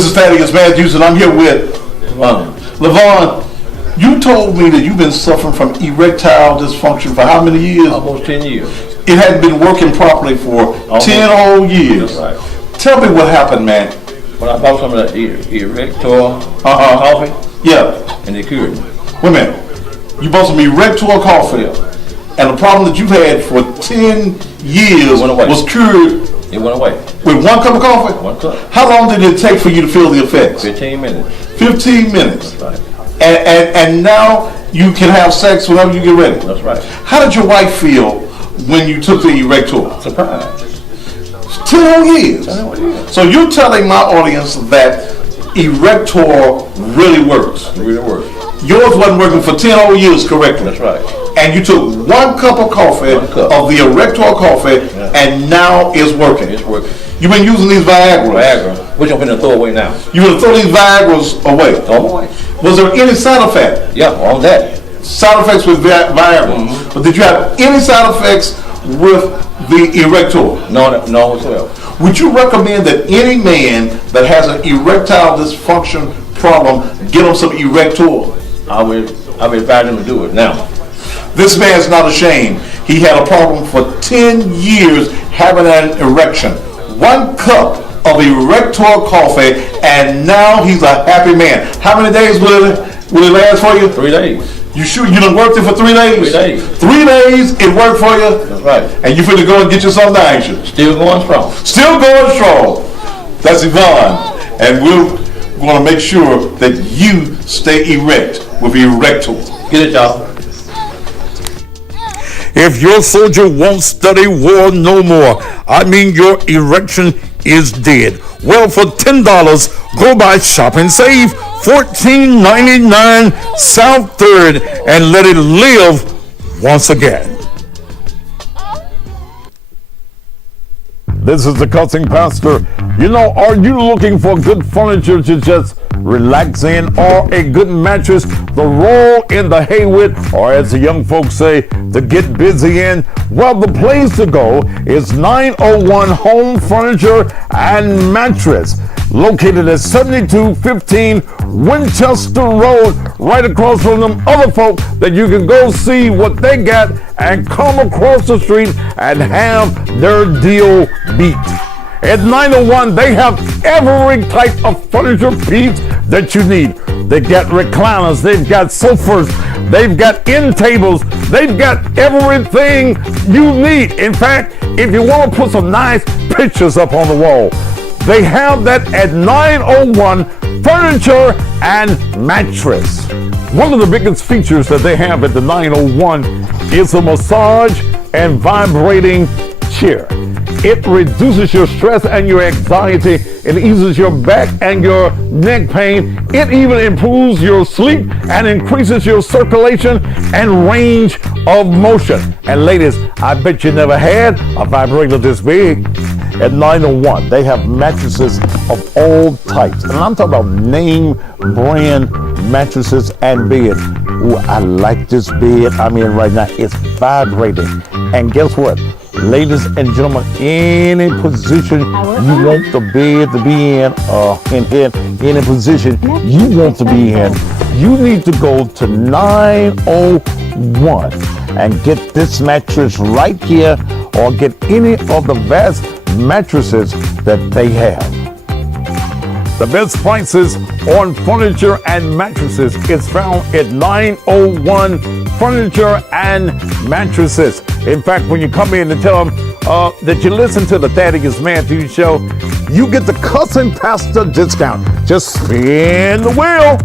This is Thaddeus Matthews, and I'm here with Levon. You told me that you've been suffering from erectile dysfunction for how many years? Almost 10 years. It hadn't been working properly for 10 whole years. That's right. Tell me what happened, man. When I bought some of that Erectile coffee, yeah, and they cured me. Wait a minute. You bought some Erectile coffee, and the problem that you've had for 10 years was cured. It went away. With one cup of coffee? One cup. How long did it take for you to feel the effects? 15 minutes. 15 minutes. That's right. And now you can have sex whenever you get ready. That's right. How did your wife feel when you took the Erectile? Surprised. 10 whole years. 10 whole years. So you're telling my audience that Erectile really works. It really works. Yours wasn't working for 10 whole years correctly. That's right. And you took one cup of coffee, of the Erectile coffee, and now it's working. It's working. You've been using these Viagra. Which I'm going to throw away now. You're going to throw these Viagra's away. Throw them away. Was there any side effect? Yeah, on that. Side effects with Viagra. Mm-hmm. But did you have any side effects with the Erectile? No whatsoever. Would you recommend that any man that has an erectile dysfunction problem get him some Erectile? I would advise him to do it now. This man's not ashamed. He had a problem for 10 years having an erection. One cup of Erectile coffee, and now he's a happy man. How many days will it last for you? 3 days. You sure you done worked it for 3 days? 3 days. 3 days it worked for you? That's right. And you finna go and get yourself now, ain't you? Still going strong. Still going strong. That's Yvonne. And we're gonna make sure that you stay erect with Erectile. Get it, y'all. If your soldier won't study war no more, I mean your erection is dead. Well, for $10, go by Shop and Save, $14.99 South 3rd, and let it live once again. This is the Cussing Pastor. You know, are you looking for good furniture to just relax in, or a good mattress to roll in the hay with, or as the young folks say, to get busy in? Well, the place to go is 901 Home Furniture and Mattress, located at 7215 Winchester Road, right across from them other folk that you can go see what they got and come across the street and have their deal beat. At 901, they have every type of furniture piece that you need. They got recliners, they've got sofas, they've got end tables, they've got everything you need. In fact, if you want to put some nice pictures up on the wall, they have that at 901 Furniture and Mattress. One of the biggest features that they have at the 901 is a massage and vibrating chair. It reduces your stress and your anxiety. It eases your back and your neck pain. It even improves your sleep and increases your circulation and range of motion. And ladies, I bet you never had a vibrator this big. At 901, they have mattresses of all types. And I'm talking about name brand mattresses and beds. Ooh, I like this bed. I mean, right now, it's vibrating. And guess what? Ladies and gentlemen, any position you want the bed to be in any position you want to be in, you need to go to 901 and get this mattress right here, or get any of the vast mattresses that they have. The best prices on furniture and mattresses is found at 901 Furniture and Mattresses. In fact, when you come in and tell them that you listen to the Thaddeus Matthews Show, you get the Cussing Pastor discount. Just spin the wheel,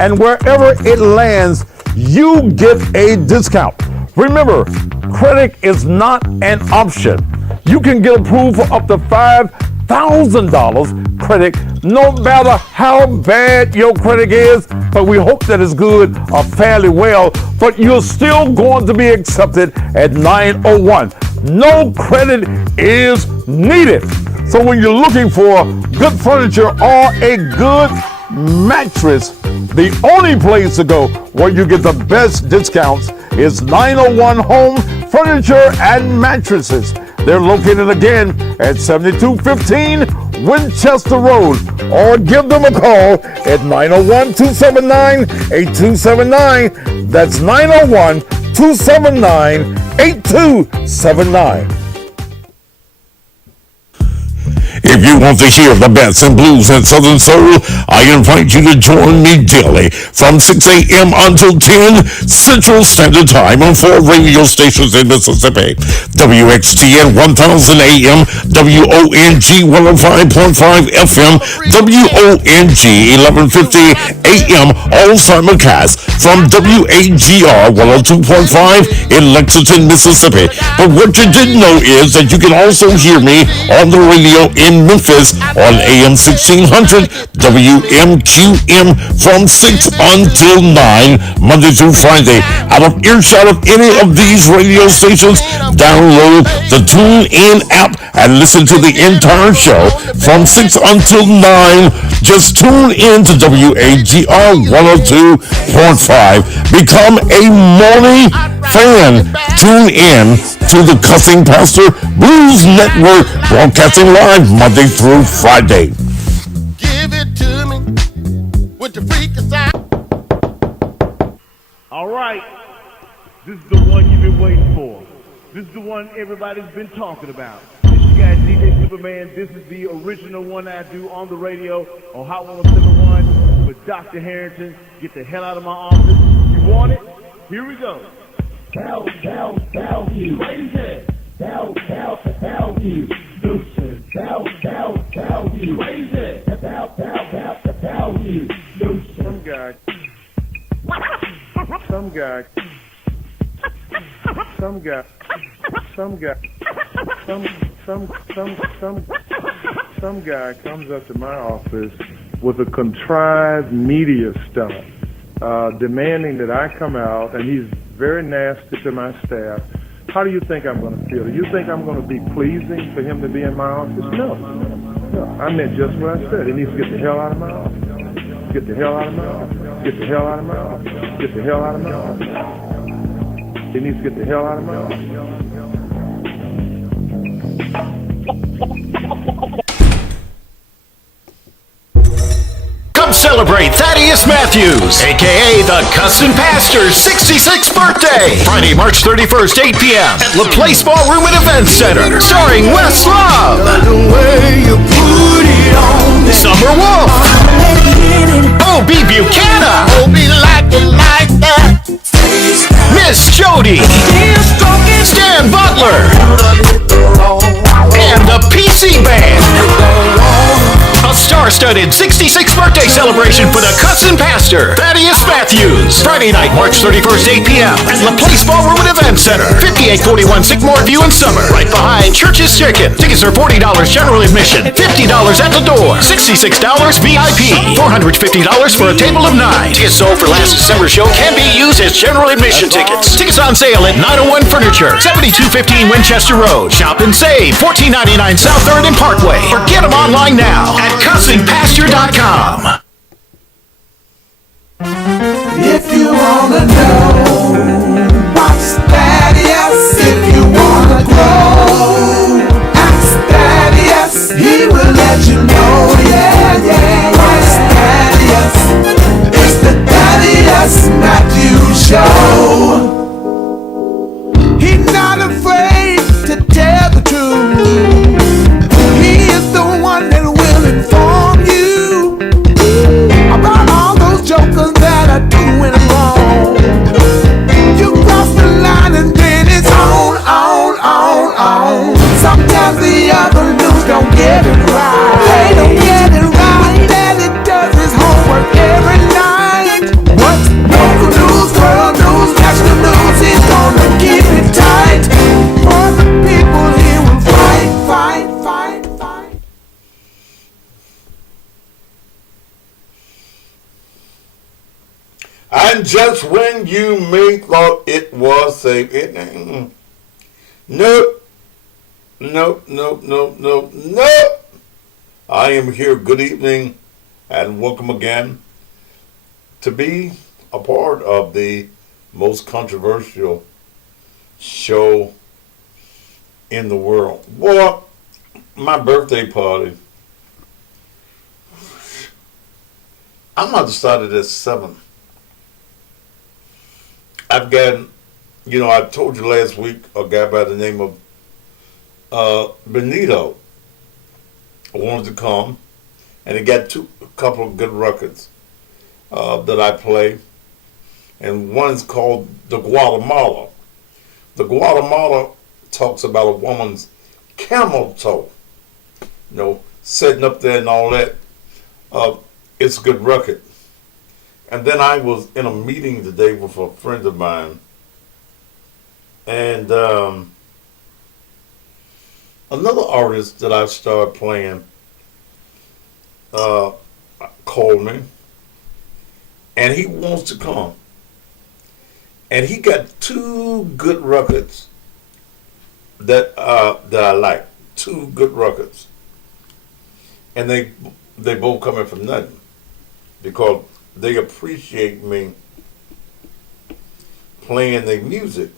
and wherever it lands, you get a discount. Remember, credit is not an option. You can get approved for up to $5,000 credit, no matter how bad your credit is, but we hope that it's good or fairly well, but you're still going to be accepted at 901. No credit is needed. So when you're looking for good furniture or a good mattress, the only place to go where you get the best discounts is 901 Home Furniture and Mattresses. They're located again at 7215 Winchester Road, or give them a call at 901-279-8279. That's 901-279-8279. If you want to hear the best in blues and southern soul, I invite you to join me daily from 6 a.m. until 10 Central Standard Time on 4 radio stations in Mississippi. WXTN 1000 AM, WONG 105.5 FM, WONG 1150 AM, all simulcast from WAGR 102.5 in Lexington, Mississippi. But what you didn't know is that you can also hear me on the radio in Memphis on AM 1600 WMQM from 6 until 9 Monday through Friday. Out of earshot of any of these radio stations, download the TuneIn app and listen to the entire show from 6 until 9. Just tune in to WAGR 102.5. Become a morning fan. Tune in to the Cussing Pastor Blues Network, broadcasting live Monday through Friday. Give it to me with the freaky side. All right, this is the one you've been waiting for. This is the one everybody's been talking about. This you got DJ Superman. This is the original one I do on the radio on Hot 107.1 with Dr. Harrington. Get the hell out of my office. You want it? Here we go. Tell you. Raise it. Tell you. Lucian. Tell you. Raise it. Tell you. Lucian. Some guy comes up to my office with a contrived media stunt, demanding that I come out, and he's very nasty to my staff. How do you think I'm going to feel? Do you think I'm going to be pleasing for him to be in my office? No. I meant just what I said. He needs to get the hell out of my office. Get the hell out of my office. Get the hell out of my office. Get the hell out of my office. He needs to get the hell out of my office. Come celebrate Thaddeus Matthews, a.k.a. the Custom Pastor's 66th birthday. Friday, March 31st, 8 p.m. at La Place Ballroom and Event Center. Starring Wes Love, Summer Wolf, O.B. Buchanan, Miss Jody, Stan Butler, and the PC Band. A star-studded 66th birthday celebration for the Custom Pastor, Thaddeus Matthews. Friday night, March 31st, 8 p.m. at La Place Ballroom and Event Center, 5841 Sycamore View in Summer, right behind Church's Chicken. Tickets are $40 general admission, $50 at the door, $66 VIP, $450 for a table of 9. Tickets sold for last December show can be used as general admission tickets. Tickets on sale at 901 Furniture, 7215 Winchester Road. Shop and save, $14.99 South 3rd and Parkway. Or get them online now at CussingPastor.com. If you wanna know what's Thaddeus, if you wanna grow, ask Thaddeus, he will let you know, yeah. What's Thaddeus? It's the Thaddeus Matthews Show. He's not afraid to tell the truth. He is the one that will inform you about all those jokers that are doing wrong. You cross the line and then it's on. Sometimes the other news don't get it right. They don't get it right. Daddy does his homework every night. What's local news, world news, national news? He's gonna keep it tight. For the people he will fight. And just when you may thought it was safe, nope. I am here. Good evening and welcome again to be a part of the most controversial show in the world. Well, my birthday party I might have started at 7. I've gotten, I told you last week a guy by the name of Benito wanted to come, and he got a couple of good records that I play, and one is called The Guatemala. The Guatemala talks about a woman's camel toe, setting up there and all that. It's a good record. And then I was in a meeting today with a friend of mine, and another artist that I started playing called me, and he wants to come. And he got 2 good records that I like. 2 good records, and they both coming from nothing, because they appreciate me playing their music.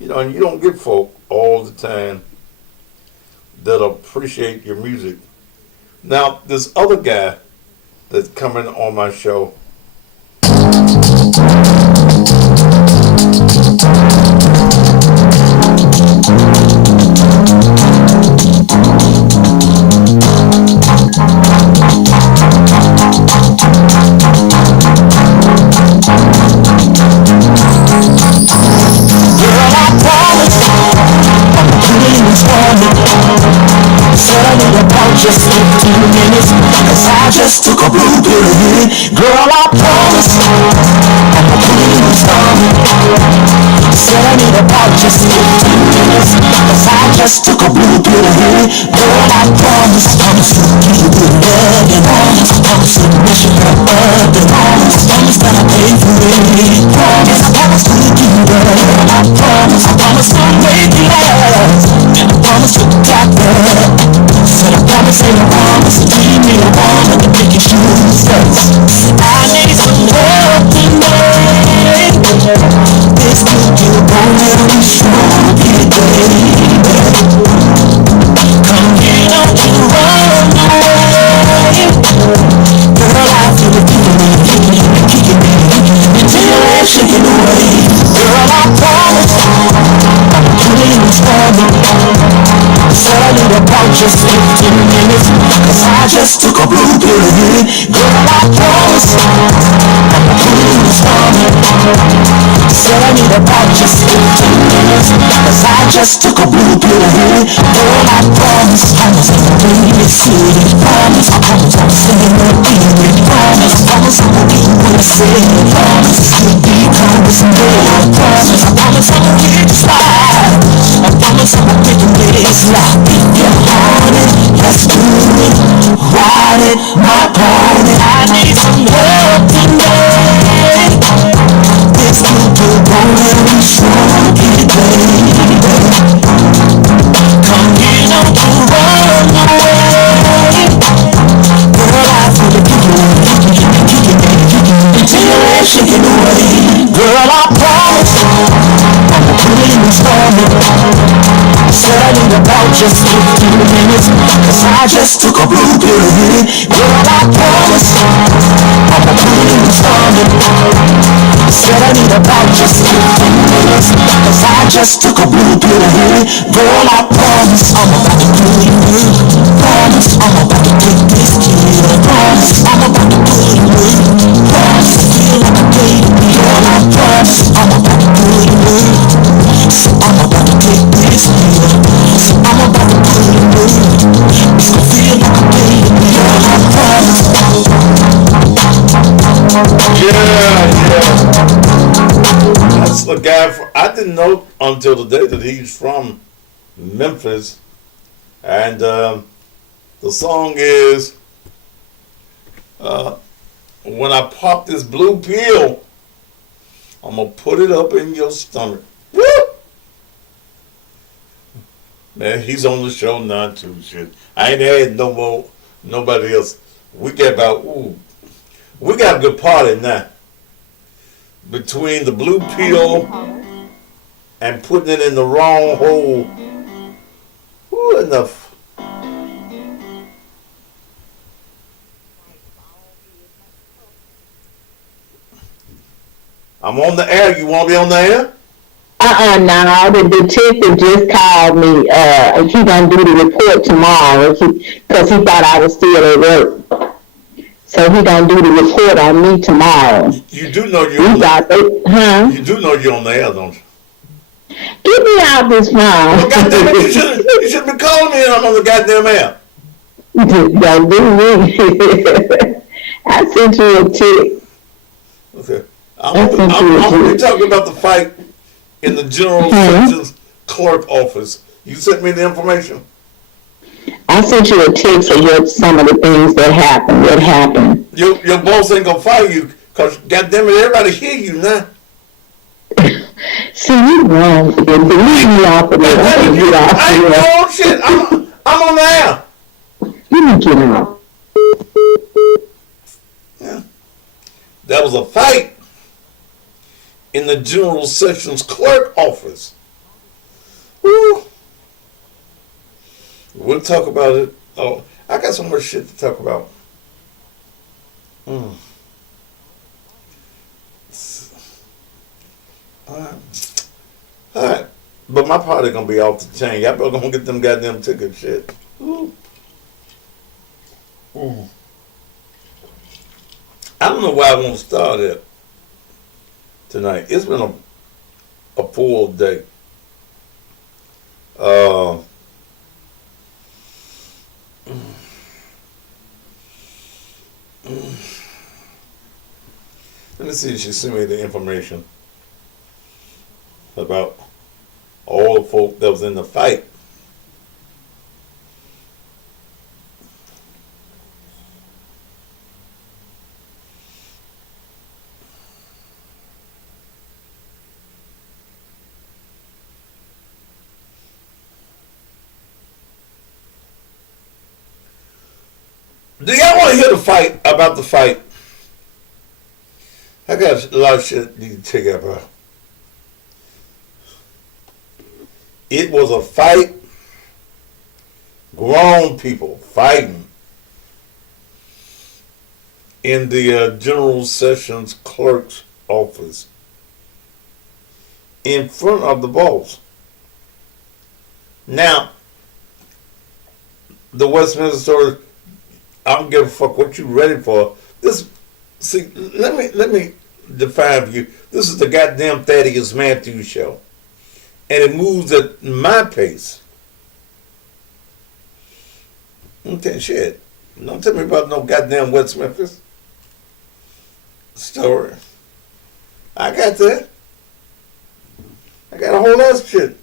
And you don't get folk all the time that appreciate your music. Now, this other guy that's coming on my show, just 15 minutes, cause I just took a blue pill of hit. Girl, I promise I'ma clean this stomach. Said I need about just 15 minutes, cause I just took a blue pill of hit. Girl, I promise I'ma still keep you with love and honest. I'ma still wish you up and honest. Promise that I pay for it. Promise I promise to keep you love. I promise I'll make you laugh. And I promise to got that. Said I promise ain't a promise. Leave me alone and make your shoes first. I need some help tonight. This could you won't let me strong, baby. Come here, don't you run away. Girl, I feel it kicking me until your ass shaking away. Girl, I promise I'm clean and strong. Said I need about just 15 minutes, cause I just took a blue pill of hit. Girl, I promise I'm clean and strong. Said I need about just 15 minutes, cause I just took a blue pill of hit. Girl, I promise I was in the big city. Promise I was singing the beat. Promise I'm gonna be what I say. Promise you'll be promise me. Promise I'm gonna get you slide. I promise I'm gonna make you this life. If you want it, let's do it. Ride it, my pony. I need some help tonight. This could be going strong, baby. Come here, don't you run away. Girl, I feel it kicking until your ass shaking away. Girl, I promise I'm clean and strong. Said I need about just 15 minutes, cause I just took a blue pill of hit. Girl, I promise I'm clean and strong. Said I need about just 15 minutes, cause I just took a blue pill of hit. Girl, I promise I'm about to do you good. Promise I'm about to take this kid. Promise I'm about to do you good. Promise I feel like a baby. Girl, I promise I'm about to do you good. So I'm about to take this kid. So I'm about to do you good. It's gonna feel like a baby. Girl, I promise. Yeah. That's the guy. I didn't know until today that he's from Memphis, and the song is "When I Pop This Blue Pill, I'm gonna put it up in your stomach." Woo! Man, he's on the show now too. Shit, I ain't had nobody else. We got a good party now. Between the blue pill and putting it in the wrong hole. Ooh, enough. I'm on the air. You want to be on the air? No, the detective just called me. He gonna do the report tomorrow because he thought I was still at work. So he gonna do the report on me tomorrow. You do know you're on the You do know you're on the air, don't you? Get me out this phone. Well, goddamn it, you should be calling me and I'm on the goddamn air. Don't do me. I sent you a text. Okay. I'm going to be talking about the fight in the General Sections Clerk office. You sent me the information? I sent you a text of some of the things that happened. What happened? Your boss ain't going to fire you because, goddamn it, everybody hear you now. See, you wrong. Believe me off of it. I ain't wrong shit. I'm on the air. Let me get out. Yeah. That was a fight in the General Sections Clerk office. Woo. We'll talk about it. Oh, I got so much shit to talk about. All right. But my party gonna be off the chain. Y'all gonna get them goddamn ticket shit. Ooh. I don't know why I want to start it tonight. It's been a full day. Let me see if she sent me the information about all the folk that was in the fight. Do y'all want to hear the fight about the fight? I got a lot of shit you need to check out, bro. It was a fight. Grown people fighting in the General Sessions Clerk's office in front of the boss. Now, the Westminster story, I don't give a fuck what you ready for. This, see, let me define for you. This is the goddamn Thaddeus Matthews show. And it moves at my pace. Okay, shit. Don't tell me about no goddamn West Memphis story. I got that. I got a whole lot of shit.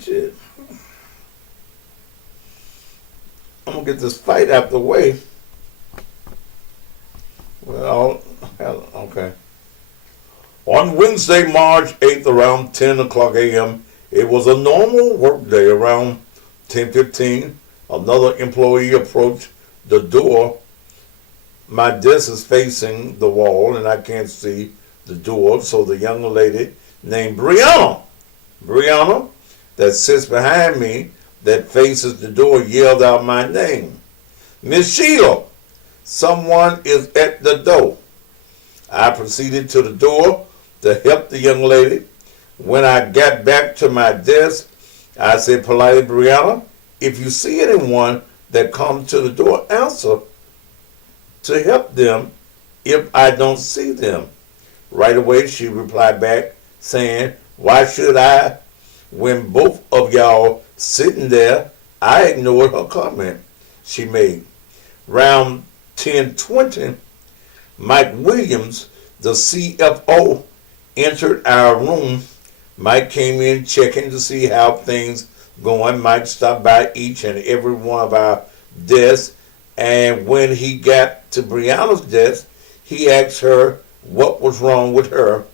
Shit. I'm gonna get this fight out the way. Well, okay. On Wednesday, March 8th, around 10 o'clock a.m., it was a normal work day. Around 10:15, another employee approached the door. My desk is facing the wall, and I can't see the door, so the young lady named Brianna, that sits behind me, that faces the door, yelled out my name. Miss Sheila, someone is at the door. I proceeded to the door to help the young lady. When I got back to my desk, I said politely, Brianna, if you see anyone that comes to the door, answer to help them if I don't see them. Right away, she replied back saying, why should I? When both of y'all sitting there, I ignored her comment she made. Round 10:20, Mike Williams, the CFO, entered our room. Mike came in checking to see how things going. Mike stopped by each and every one of our desks, and when he got to Brianna's desk, he asked her what was wrong with her.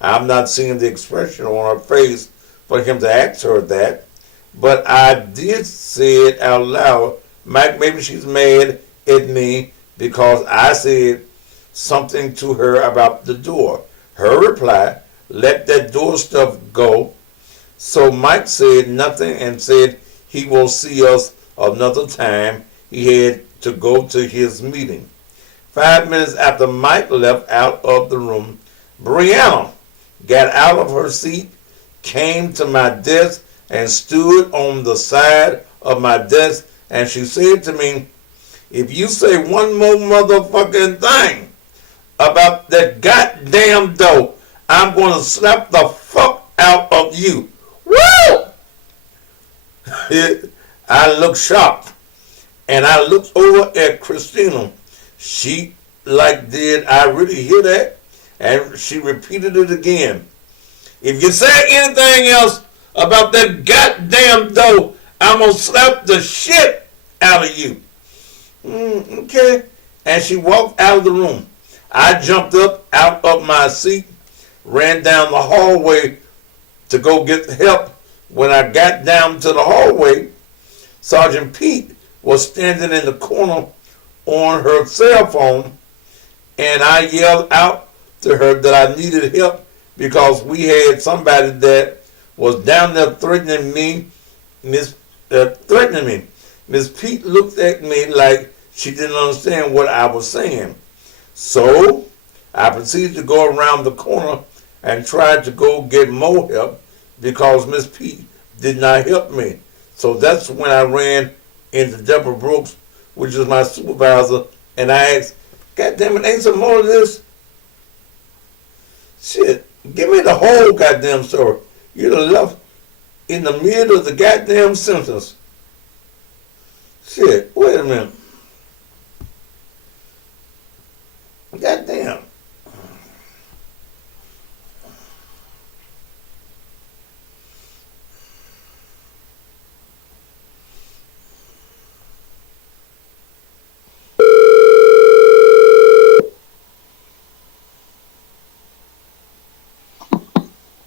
I'm not seeing the expression on her face for him to ask her that, but I did say it out loud. Mike, maybe she's mad at me because I said something to her about the door. Her reply, let that door stuff go. So Mike said nothing and said he will see us another time. He had to go to his meeting. 5 minutes after Mike left out of the room, Brianna got out of her seat, came to my desk, and stood on the side of my desk, and she said to me, if you say one more motherfucking thing about that goddamn dough, I'm going to slap the fuck out of you. Woo! I looked shocked, and I looked over at Christina. She did I really hear that? And she repeated it again. If you say anything else about that goddamn dough, I'm going to slap the shit out of you. Okay. And she walked out of the room. I jumped up out of my seat, ran down the hallway to go get help. When I got down to the hallway, Sergeant Pete was standing in the corner on her cell phone, and I yelled out to her that I needed help because we had somebody that was down there threatening me. Miss Pete looked at me like she didn't understand what I was saying. So I proceeded to go around the corner and tried to go get more help because Miss Pete did not help me. So that's when I ran into Deborah Brooks, which is my supervisor, and I asked, God damn it, ain't some more of this? Shit, give me the whole goddamn story. You done left in the middle of the goddamn sentence. Shit, wait a minute. Goddamn.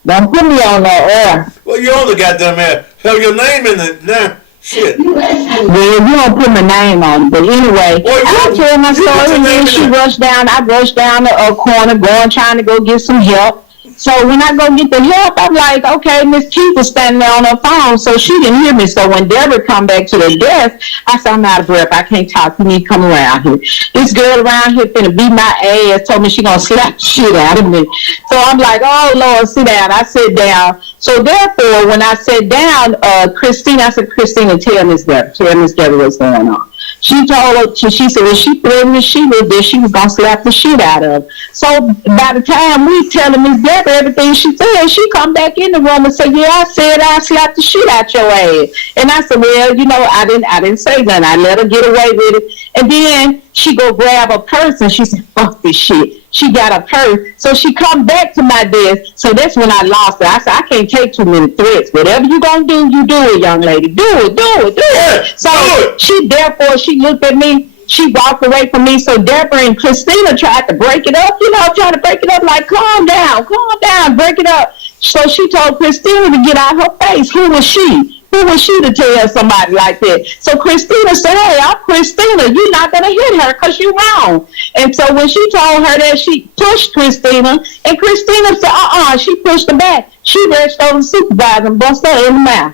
Don't put me on no air. Well, you on the goddamn air. Have your name in it now. Shit. Well, you don't put my name on it. But anyway, I told my story, and then she rushed down. I rushed down the corner, trying to go get some help. So when I go get the help, I'm like, okay, Miss Keith was standing there on her phone, so she didn't hear me. So when Deborah come back to the desk, I said, I'm out of breath. I can't talk. You need to come around here. This girl around here finna beat my ass, told me she gonna slap the shit out of me. So I'm like, oh, Lord, sit down. I sit down. So therefore, when I sat down, I said, Christina, tell Miss Deborah what's going on. She told her, she said, well, she threatened me, she was going to slap the shit out of her. So by the time we telling Miss Deborah everything she said, she come back in the room and said, yeah, I said I slapped the shit out your ass. And I said, well, I didn't say nothing. I let her get away with it. And then she go grab a purse and she said, fuck this shit. She got a purse. So she come back to my desk. So that's when I lost it. I said, I can't take too many threats. Whatever you gonna do, you do it, young lady. Do it. So she looked at me. She walked away from me. So Deborah and Christina tried to break it up, like, calm down, break it up. So she told Christina to get out her face. Who was she? Who was she to tell somebody like that? So Christina said, hey, I'm Christina. You're not going to hit her because you're wrong. And so when she told her that, she pushed Christina, and Christina said, she pushed her back. She reached over the supervisor and busted her in the mouth.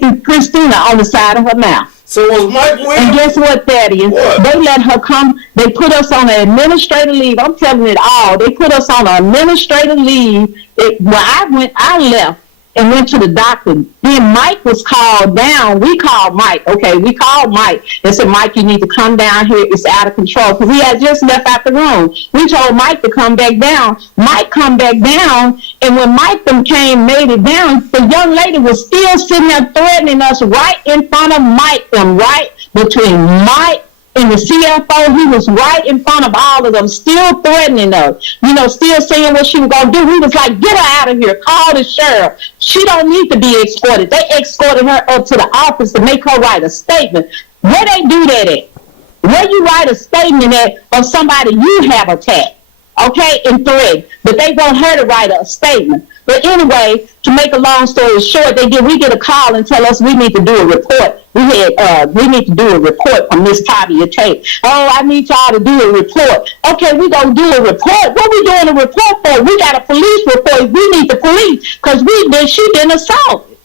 Hit Christina on the side of her mouth. So was Mike Williams? And guess what, Thaddeus? They let her come. They put us on an administrative leave. I'm telling it all. They put us on an administrative leave. I left and went to the doctor. Then Mike was called down. We called Mike. Okay, we called Mike and said, Mike, you need to come down here. It's out of control. Because he had just left out the room. We told Mike to come back down. Mike come back down. And when Mike made it down, the young lady was still sitting there threatening us right in front of Mike, right between Mike and the CFO. He was right in front of all of them, still threatening us, still saying what she was going to do. We was like, get her out of here, call the sheriff. She don't need to be escorted. They escorted her up to the office to make her write a statement. Where they do that at? Where you write a statement at of somebody you have attacked, okay, in threat, but they want her to write a statement. But anyway, to make a long story short, we get a call and tell us we need to do a report. We need to do a report from Miss Tavia Tate. Oh, I need y'all to do a report. Okay, we gonna do a report. What we doing a report for? We got a police report. We need the police because she been assaulted.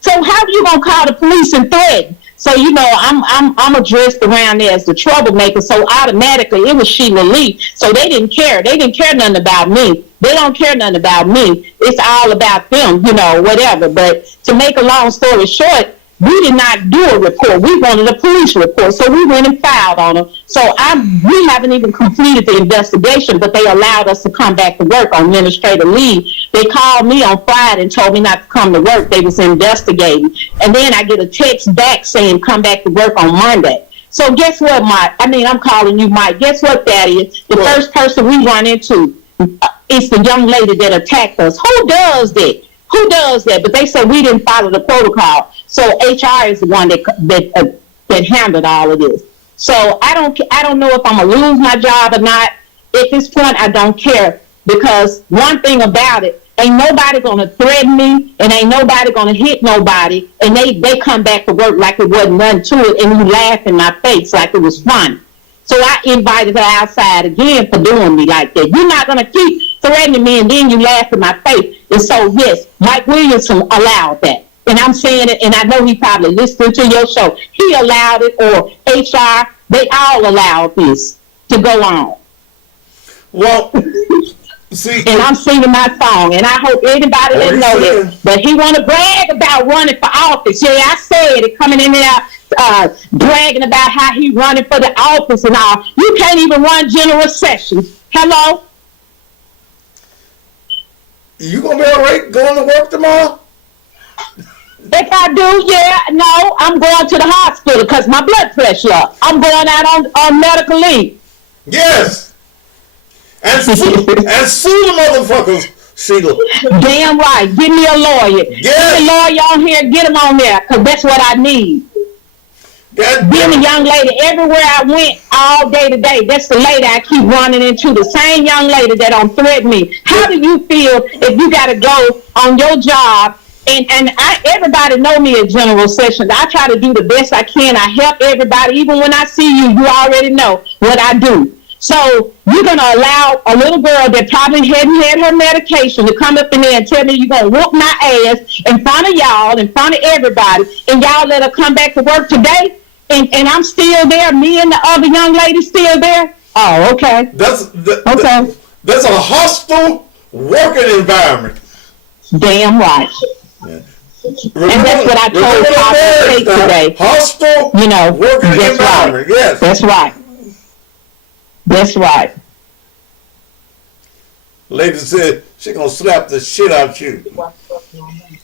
So how you gonna call the police and threaten? So, I'm addressed around there as the troublemaker. So automatically it was Sheila Lee. So they didn't care. They didn't care nothing about me. They don't care nothing about me. It's all about them, whatever. But to make a long story short, we did not do a report. We wanted a police report. So we went and filed on them. So we haven't even completed the investigation, but they allowed us to come back to work on administrative leave. They called me on Friday and told me not to come to work. They was investigating. And then I get a text back saying come back to work on Monday. So guess what, Mike? I'm calling you Mike. Guess what that is? The first person we run into is the young lady that attacked us. Who does that? Who does that? But they said we didn't follow the protocol. So HR is the one that handled all of this. So I don't know if I'm gonna lose my job or not. At this point, I don't care, because one thing about it, ain't nobody gonna threaten me, and ain't nobody gonna hit nobody, and they come back to work like it wasn't nothing to it, and you laugh in my face like it was fun. So I invited her outside again for doing me like that. You're not gonna keep threatening me and then you laugh in my face. And so yes, Mike Williamson allowed that. And I'm saying it, and I know he probably listened to your show. He allowed it, or HR, they all allowed this to go on. Well, see, and I'm singing my song, and I hope anybody that knows it. But he want to brag about running for office. Yeah, I said it, coming in there bragging about how he running for the office and all. You can't even run general sessions. Hello? You gonna be all right going to work tomorrow? If I do, yeah, no, I'm going to the hospital because my blood pressure up. I'm going out on medical leave. Yes. And sue the motherfuckers, Sheila. Damn right. Give me a lawyer. Yes. Give me a lawyer on here. Get him on there, because that's what I need. Being a young lady, everywhere I went all day today, that's the lady I keep running into, the same young lady that don't threaten me. How do you feel if you got to go on your job? And everybody know me at General Sessions. I try to do the best I can. I help everybody. Even when I see you, you already know what I do. So you're going to allow a little girl that probably hadn't had her medication to come up in there and tell me you're going to whoop my ass in front of y'all, in front of everybody, and y'all let her come back to work today? And I'm still there. Me and the other young lady still there. Oh, okay. That's a hostile working environment. Damn right. Yeah. And that's what I told Papa State today. Hostile working environment. Right. Yes. That's right. That's right. Lady said she gonna slap the shit out you.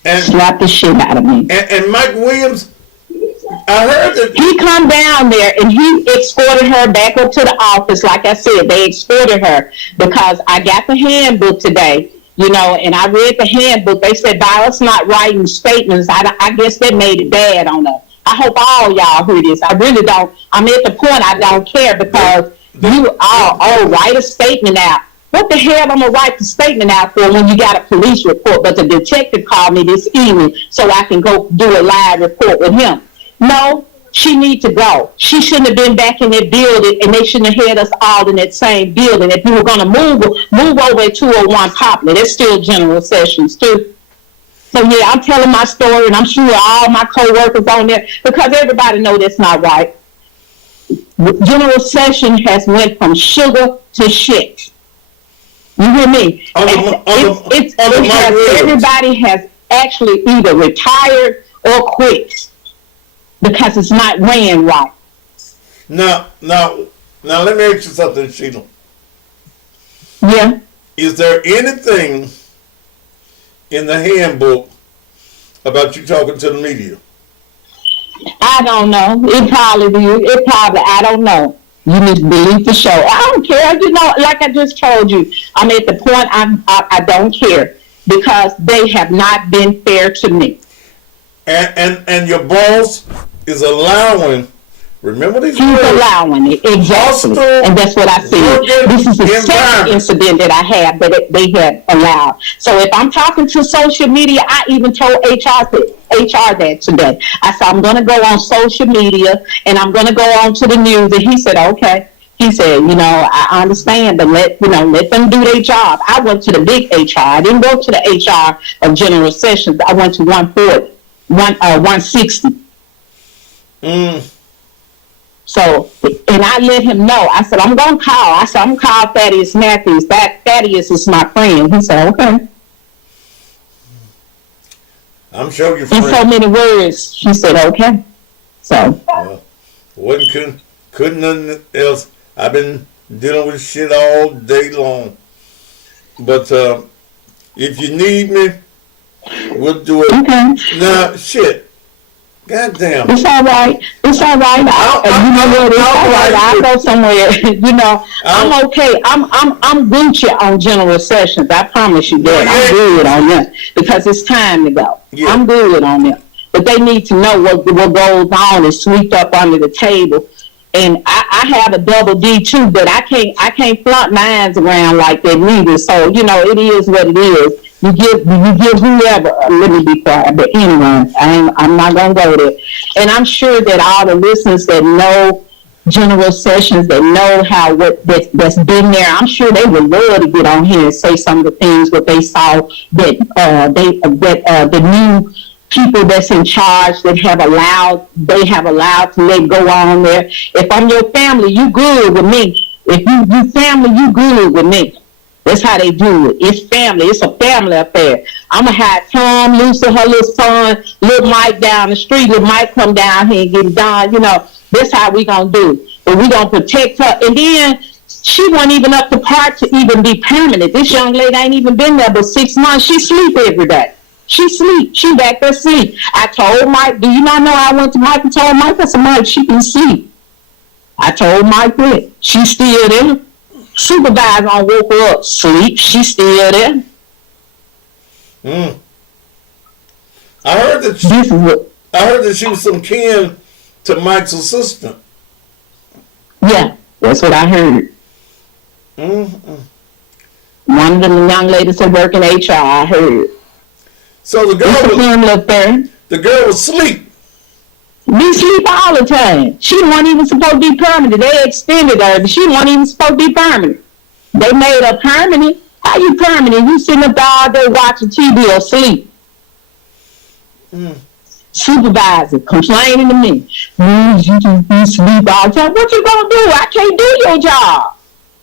And slap the shit out of me. And Mike Williams, I heard that he come down there and he escorted her back up to the office. Like I said, they escorted her because I got the handbook today, and I read the handbook. They said by us not writing statements, I guess that made it bad on us. I hope all y'all heard this. I really don't. I'm at the point I don't care, because you all write a statement out. What the hell I'm going to write the statement out for when you got a police report? But the detective called me this evening so I can go do a live report with him. No, she need to go. She shouldn't have been back in that building, and they shouldn't have had us all in that same building. If you were going to move over at 201 Poplar, that's still General Sessions too. So yeah, I'm telling my story, and I'm sure all my co-workers on there, because everybody know that's not right. General Session has went from sugar to shit. You hear me? Everybody has actually either retired or quit because it's not ran right. Now, let me ask you something, Sheila. Yeah. Is there anything in the handbook about you talking to the media? I don't know. I don't know. You need to delete the show. I don't care. Like I just told you, I'm at the point I don't care, because they have not been fair to me. And your boss is allowing, remember these He's words? Allowing it, exactly. And that's what I said. This is the second incident that I have that they have allowed. So if I'm talking to social media, I even told HR that today. I said, I'm going to go on social media and I'm going to go on to the news. And he said, okay. He said, I understand, but let them do their job. I went to the big HR. I didn't go to the HR of General Sessions. I went to 160. So, and I let him know. I said, I'm going to call. I said, I'm going to call Thaddeus Matthews. Thaddeus is my friend. He said, okay. I'm sure your In friend. so many words, he said, okay. So. Couldn't nothing else. I've been dealing with shit all day long. But if you need me, we'll do it. Okay. Nah, shit. Goddamn. It's all right. It's all right. You know what? It's all right. I'll go somewhere. You know, I'm okay. I'm Gucci on general sessions. I promise you that. I'm good on them because it's time to go. Yeah. I'm good on them. But they need to know what goes on is swept up under the table. And I have a double D too, but I can't flaunt mines around like that neither. So, you know, it is what it is. You give whoever, let me be quiet, but anyway, I'm not going to go there. And I'm sure that all the listeners that know general sessions, that know how that's been there, I'm sure they would love to get on here and say some of the things what they saw that the new people that's in charge they have allowed to let go on there. If I'm your family, you good with me. If you family, you good with me. That's how they do it. It's family. It's a family affair. I'm going to have Tom, Lucy, her little son, little Mike down the street. Little Mike come down here and get it done. You know, that's how we going to do it. But we going to protect her. And then she wasn't even up to par to even be permanent. This young lady ain't even been there but 6 months. She sleep every day. She sleep. She back there sleep. I told Mike, do you not know I went to Mike and told Mike, I said, Mike, she can sleep. I told Mike that. She still there. Supervisor woke her up, sleep. She still there. I heard that she was some kin to Mike's assistant. Yeah, that's what I heard. One of them young ladies that work in HR, I heard. So the girl was asleep. We sleep all the time. She wasn't even supposed to be permanent. They extended her. She wasn't even supposed to be permanent. They made her permanent. How you permanent? You sitting up all day watching TV or sleep. Supervisor complaining to me. You just be sleep all the time. What you gonna do? I can't do your job.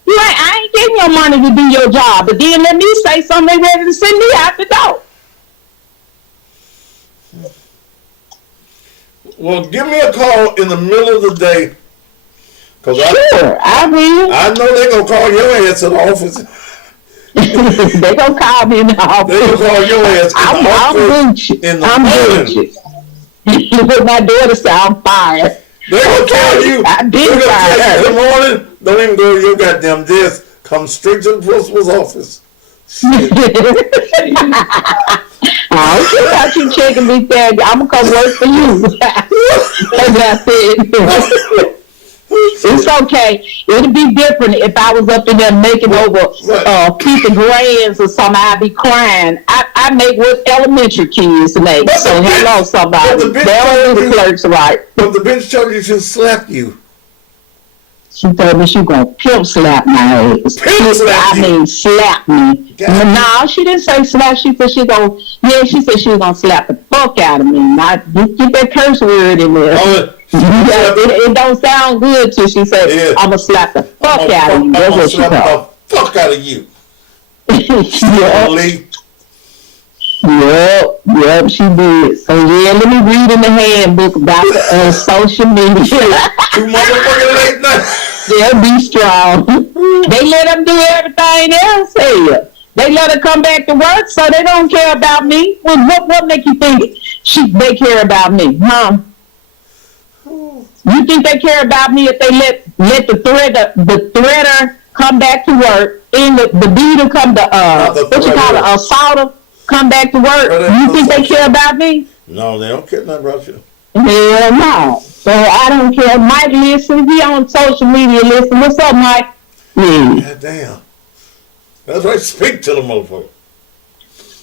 I ain't getting your money to do your job. But then let me say something, they ready to send me out the door. Well, give me a call in the middle of the day. Sure, I will. I know they're going to call your ass in the office. They're going to call me in the office. They're going to call your ass I'm Gucci. I'm Gucci. My daughter said I'm fired. They're going to tell you. I've been fired. In the morning, don't even go to your goddamn desk. Come straight to the principal's office. I don't care about you checking me there. I'm going to come work for you. And that's it. It's okay. It'd be different if I was up in there making over piece of grands or something. I'd be crying. I make what elementary kids make. So hello, somebody. They're the clerks, right? But the bitch told you to slap you. She told me she gonna pimp slap my ass. Slap me. No, she didn't say slap. She said she gonna. Yeah, she said she was gonna slap the fuck out of me. Not get that curse word in there. It don't sound good till she said, I'm gonna slap the fuck out of you. That's what she called. The fuck out of you. Yep, she did. So yeah, let me read in the handbook about the social media. Too motherfucking late night. They'll be strong. They let them do everything else here. They let her come back to work, so they don't care about me. Well, what make you think they care about me, huh? You think they care about me if they let the threader come back to work and the beater come to assaulter come back to work? You think they care about me? No, they don't care nothing about you. Hell no. So I don't care. Mike listen. He on social media listen. What's up, Mike? Yeah. God damn. That's right. Speak to the motherfucker.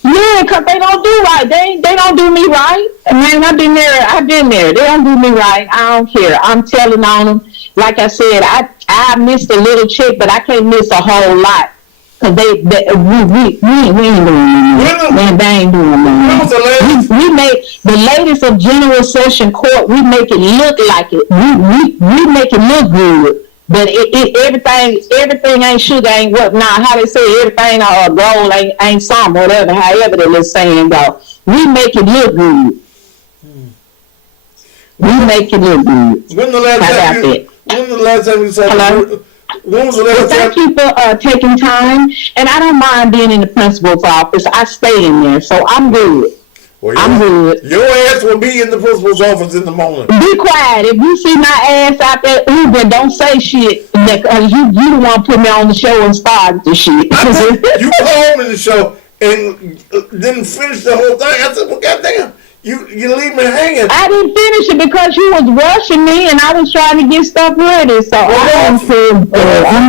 Yeah, because they don't do right. They don't do me right. Man, I've been there. They don't do me right. I don't care. I'm telling on them. Like I said, I missed a little check, but I can't miss a whole lot. Because we ain't doing nothing. Man, they ain't doing nothing. We make the ladies of General Session Court. We make it look like it. We make it look good. But everything ain't sugar, ain't what. Now, how they say everything gold ain't some, whatever. However they was saying though, we make it look good. We make it look good. When the last time you saw? Hello? When was the last time? Thank you for taking time, and I don't mind being in the principal's office. I stay in there, so I'm good. Well, I'm good. Your ass will be in the principal's office in the morning. Be quiet. If you see my ass out there Uber, don't say shit. Because you the one put me on the show and started the shit. You called me the show and didn't finish the whole thing. I said, well, goddamn, you leave me hanging. I didn't finish it because you was rushing me and I was trying to get stuff ready. So I'm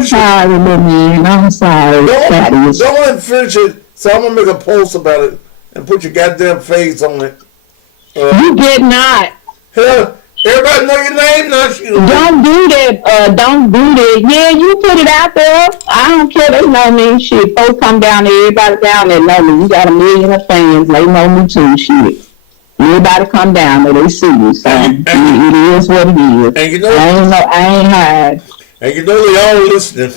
sorry, little man. I'm sorry. Don't finish it. So I'm going to make a post about it and put your goddamn face on it. You did not. Hell, everybody know your name now. Don't do that. Don't do that. Yeah, you put it out there. I don't care. They know me. Shit, folks come down there. Everybody down there know me. You got 1 million of fans. They know me too. Shit. Everybody come down there. They see you. So it is what it is. And you know, I ain't hide. And you know they all listening.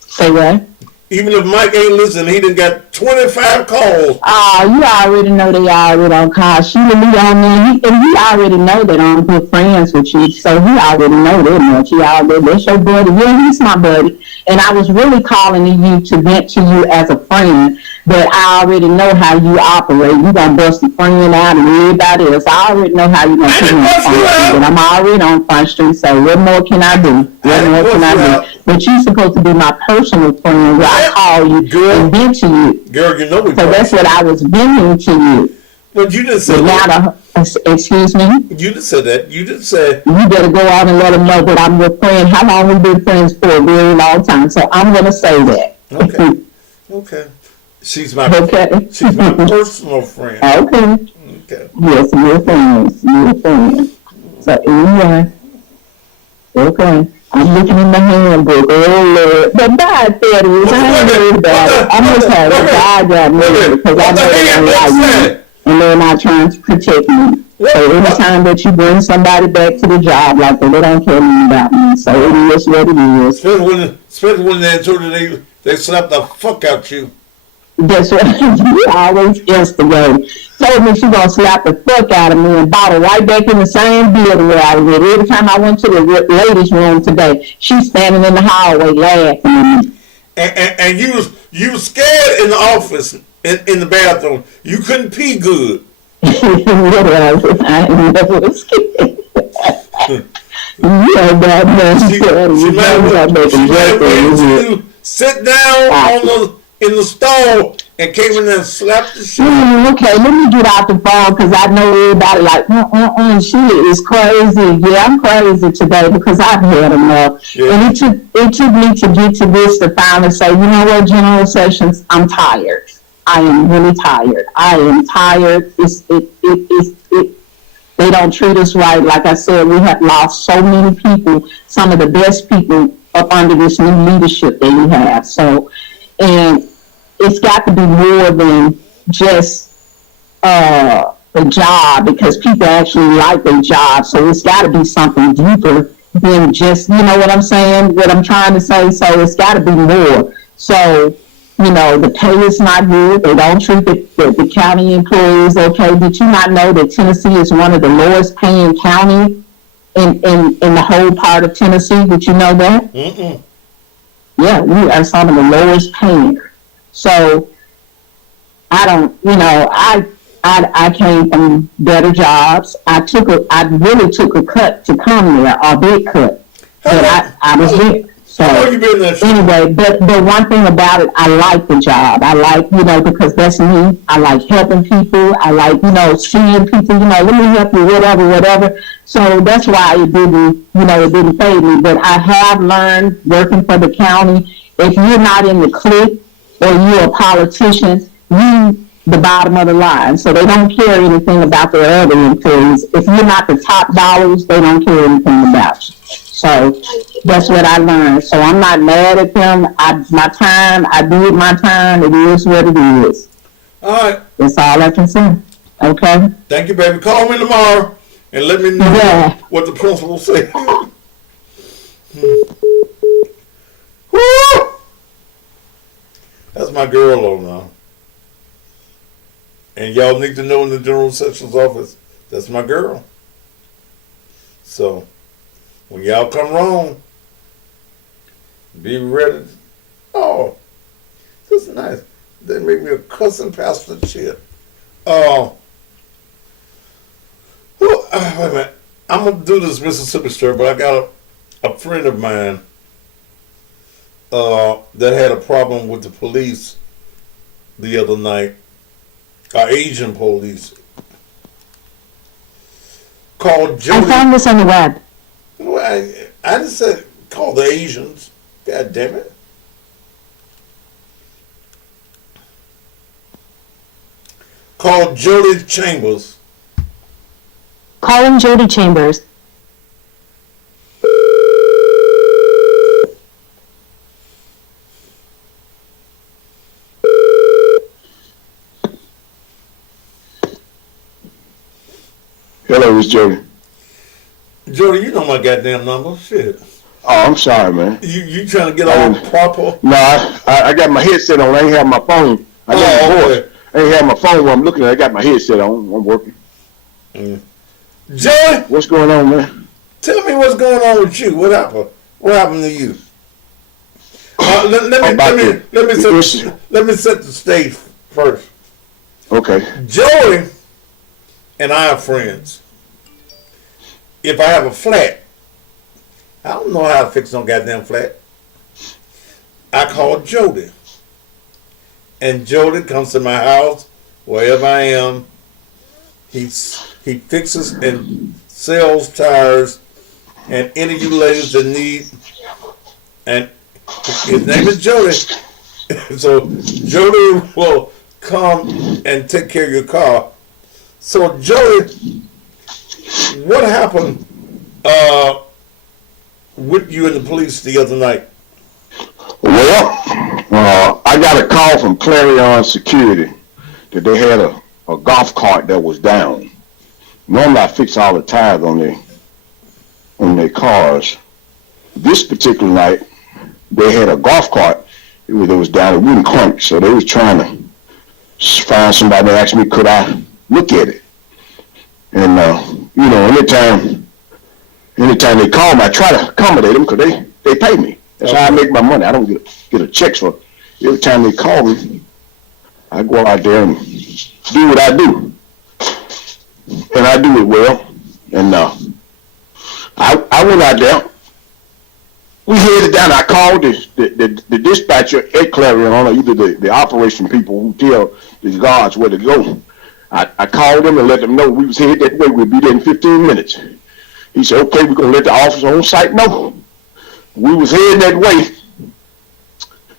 Say what? Even if Mike ain't listening, he done got 25 calls. Oh, you already know they already on call. Sheila Lee on there, and he already know that I'm good friends with you, so he already know that much. He already, that's your buddy. Yeah, he's my buddy. And I was really calling you to vent to you as a friend, but I already know how you operate. You gonna bust a friend out and everybody else. I already know how you gonna put me on Front Street, but I'm already on Front Street, so what more can I do? What more can I do? But you're supposed to be my personal friend where I call you and vent to you. Girl, you know we So that's what I was venting to you. But you just said that. Excuse me? You just said that. You just said. You better go out and let them know that I'm your friend. How long we've been friends for? A very long time. So I'm going to say that. Okay. Okay. She's my personal friend. Okay. Yes, you're friends. You're friends. So anyway. Okay. I'm looking in the handbook. Oh, Lord. But God said it was. I ain't worried about it. I'm just happy God got me because I know they don't like me. And they're not trying to protect me. So anytime that you bring somebody back to the job like that, they don't care about me. So it is what it is. Especially when they told you they slapped the fuck out you. That's what you always instigate. Told me she gonna slap the fuck out of me and bottle right back in the same building where I was at. Every time I went to the ladies' room today, she's standing in the hallway laughing at me. And you was scared in the office, in the bathroom. You couldn't pee good. Whatever. I never was scared. Yeah, she might sit down in the stall and came in there and slapped the shit. Okay, let me get out the phone because I know everybody like, she is crazy. Yeah, I'm crazy today because I've had enough. Yeah. And it took me to get to this to finally say, you know what, General Sessions, I'm tired. I am really tired. I am tired. They don't treat us right. Like I said, we have lost so many people, some of the best people up under this new leadership that we have. So, and it's got to be more than just a job because people actually like their job. So it's got to be something deeper than just, you know what I'm saying, what I'm trying to say. So it's got to be more. So, you know, the pay is not good. They don't treat the county employees okay. Did you not know that Tennessee is one of the lowest paying counties in the whole part of Tennessee? Did you know that? Mm-mm. Yeah, we are some of the lowest paying. So I don't, you know, I came from better jobs. I really took a cut to come there, a big cut. But I was there. So anyway, but one thing about it, I like the job. I like, you know, because that's me. I like helping people. I like, you know, seeing people, you know, let me help you, whatever. So that's why it didn't fade me. But I have learned working for the county, if you're not in the clique or you're a politician, you the bottom of the line. So they don't care anything about their other employees. If you're not the top dollars, they don't care anything about you. So that's what I learned. So I'm not mad at them. I did my time. It is what it is. All right. That's all I can say. Okay? Thank you, baby. Call me tomorrow and let me know Yeah. what the principal said. Woo! That's my girl on now. And y'all need to know in the General Sessions office, that's my girl. So, when y'all come wrong, be ready. Oh, this is nice. They make me a cousin pastor chip. Oh. Wait a minute. I'm going to do this Mississippi story, but I got a friend of mine that had a problem with the police the other night. Asian police. Called Jody. I found this on the web. Well, I just said call the Asians. God damn it. Called Jody Chambers. Calling Jody Chambers. Hello, it's Jody. Jody, you know my goddamn number. Shit. Oh, I'm sorry, man. You trying to get all proper? No, I got my headset on. I ain't have my phone. I got my voice. I ain't have my phone when I'm looking at it. I got my headset on. I'm working. Jody? What's going on, man? Tell me what's going on with you. What happened? What happened to you? Let me set the stage first. Okay. Joey and I are friends. If I have a flat, I don't know how to fix no goddamn flat. I call Jody. And Jody comes to my house, wherever I am. He fixes and sells tires, and any of you ladies that need, and his name is Jody. So Jody will come and take care of your car. So Jody, what happened with you and the police the other night? Well, I got a call from Clarion Security that they had a golf cart that was down. Normally I fix all the tires on their cars. This particular night, they had a golf cart that was down. It wouldn't crank, so they was trying to find somebody that asked me, could I look at it? And, anytime they call me, I try to accommodate them because they pay me. That's how I make my money. I don't get a check for it. Every time they call me, I go out there and do what I do. And I do it well. And I went out there. We headed down. I called the dispatcher at Clarion, or either the operation people who tell the guards where to go. I called them and let them know we was headed that way. We'll be there in 15 minutes. He said, okay, we're going to let the officer on site know. We was heading that way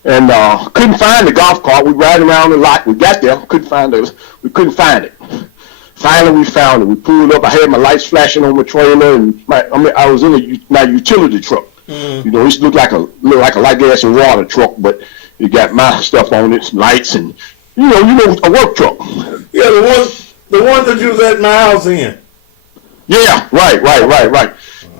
and couldn't find the golf cart. We riding around the lot. We got there. We couldn't find it. Finally, we found it. We pulled up. I had my lights flashing on my trailer, and I was in my utility truck. You know, it looked like a light gas and water truck, but it got my stuff on it, some lights, and you know, a work truck. Yeah, the one that you was at my house in. Yeah, right.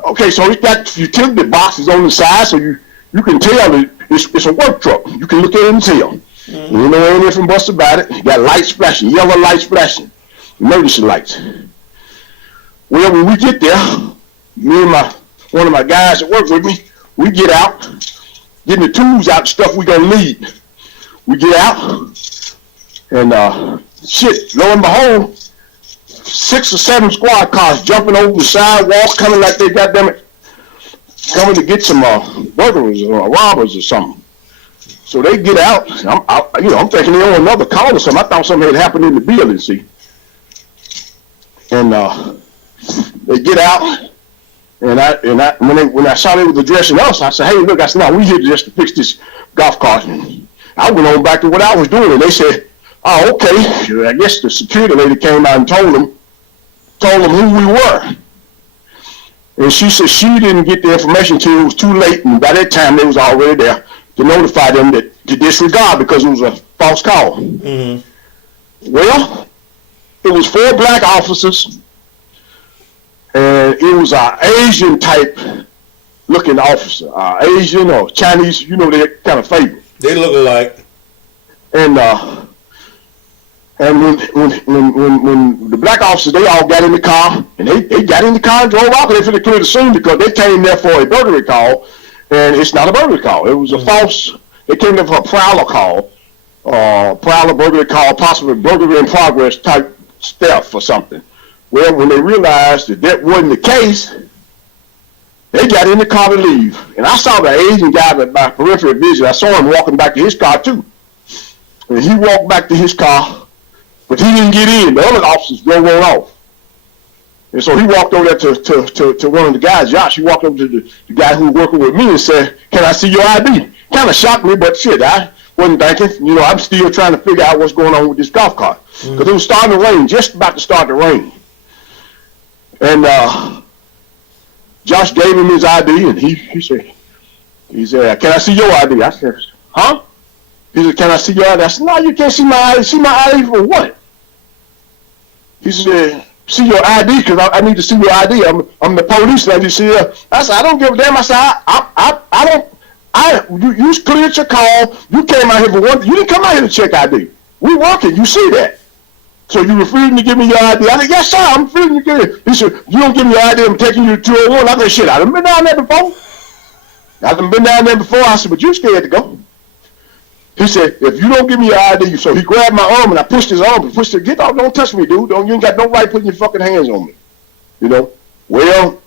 Okay, so it's got utility boxes on the side, so you can tell that it's a work truck. You can look at it and tell. You know anything from bust about it. You got lights flashing, yellow lights flashing, emergency lights. Well, when we get there, me and one of my guys that work with me, we get out, getting the tools out, the stuff we gonna need. We get out, and lo and behold, 6 or 7 squad cars jumping over the sidewalk, coming like they coming to get some burglars or robbers or something. So they get out. I'm thinking they on another call or something. I thought something had happened in the building, see. And they get out, and when I saw they was addressing us, I said, "Hey, look!" I said, "No, we here just to fix this golf cart." And I went on back to what I was doing, and they said, "Oh, okay." I guess the security lady came out and told them who we were. And she said she didn't get the information till it was too late, and by that time they was already there to notify them to disregard because it was a false call. Well, it was 4 black officers, and it was an Asian type looking officer, Asian or Chinese, you know, they're kind of favorite. They look alike. And when the black officers, they all got in the car, and they got in the car and drove off, and they finna clear the scene because they came there for a burglary call, and it's not a burglary call. It was a false, they came there for a prowler call, burglary call, possibly burglary in progress type theft or something. Well, when they realized that that wasn't the case, they got in the car to leave. And I saw the Asian guy with my peripheral vision. I saw him walking back to his car too. And he walked back to his car, but he didn't get in. The other officers drove on off. And so he walked over there to one of the guys, Josh. He walked over to the guy who was working with me and said, "Can I see your ID?" Kind of shocked me, but shit, I wasn't thinking. You know, I'm still trying to figure out what's going on with this golf cart. Because it was starting to rain, just about to start to rain. And Josh gave him his ID, and he said, "Can I see your ID?" I said, "Huh?" He said, "Can I see your ID?" I said, "No, you can't see my ID. See my ID for what?" He said, "See your ID, because I need to see your ID. I'm the police, and I need to see your..." I said, "I don't give a damn." I said, you cleared your call. You came out here for one. You didn't come out here to check ID. We working. You see that. So you refusing to give me your ID?" I said, "Yes, sir, I'm refusing to give it." He said, "You don't give me your ID, I'm taking you to 201. I said, "Shit, I done been down there before." I said, "But you scared to go." He said, "If you don't give me your ID," so he grabbed my arm and I pushed his arm and pushed it. "Get off, don't touch me, dude. You ain't got no right putting your fucking hands on me." You know? Well,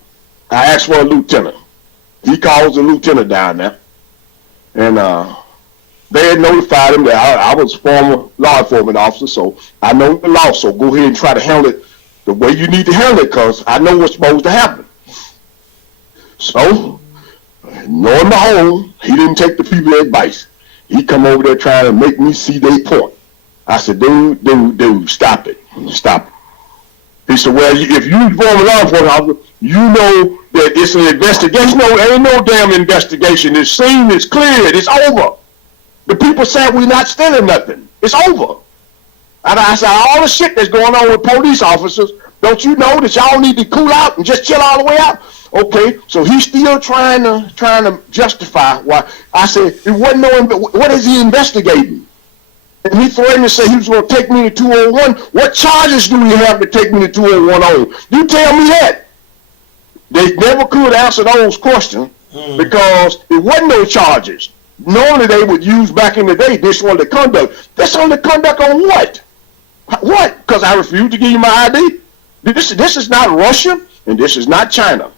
I asked for a lieutenant. He calls the lieutenant down there. And they had notified him that I was a former law enforcement officer, so I know the law, so go ahead and try to handle it the way you need to handle it, because I know what's supposed to happen. So, lo and behold, he didn't take the people's advice. He come over there trying to make me see their point. I said, dude, stop it. He said, "Well, if you former law enforcement officer, you know that it's an investigation." "No, there ain't no damn investigation. This scene is cleared. It's over. The people said we're not stealing nothing. It's over." And I said, "All the shit that's going on with police officers, don't you know that y'all need to cool out and just chill all the way out?" Okay, so he's still trying to justify why. I said, "It wasn't no. What is he investigating?" And he threatened to say he was going to take me to 201. What charges do we have to take me to 201 on? You tell me that. They never could answer those questions because it wasn't no charges. Normally they would use back in the day disorderly conduct. Disorderly conduct on what? What? Because I refused to give you my ID? This is not Russia and this is not China.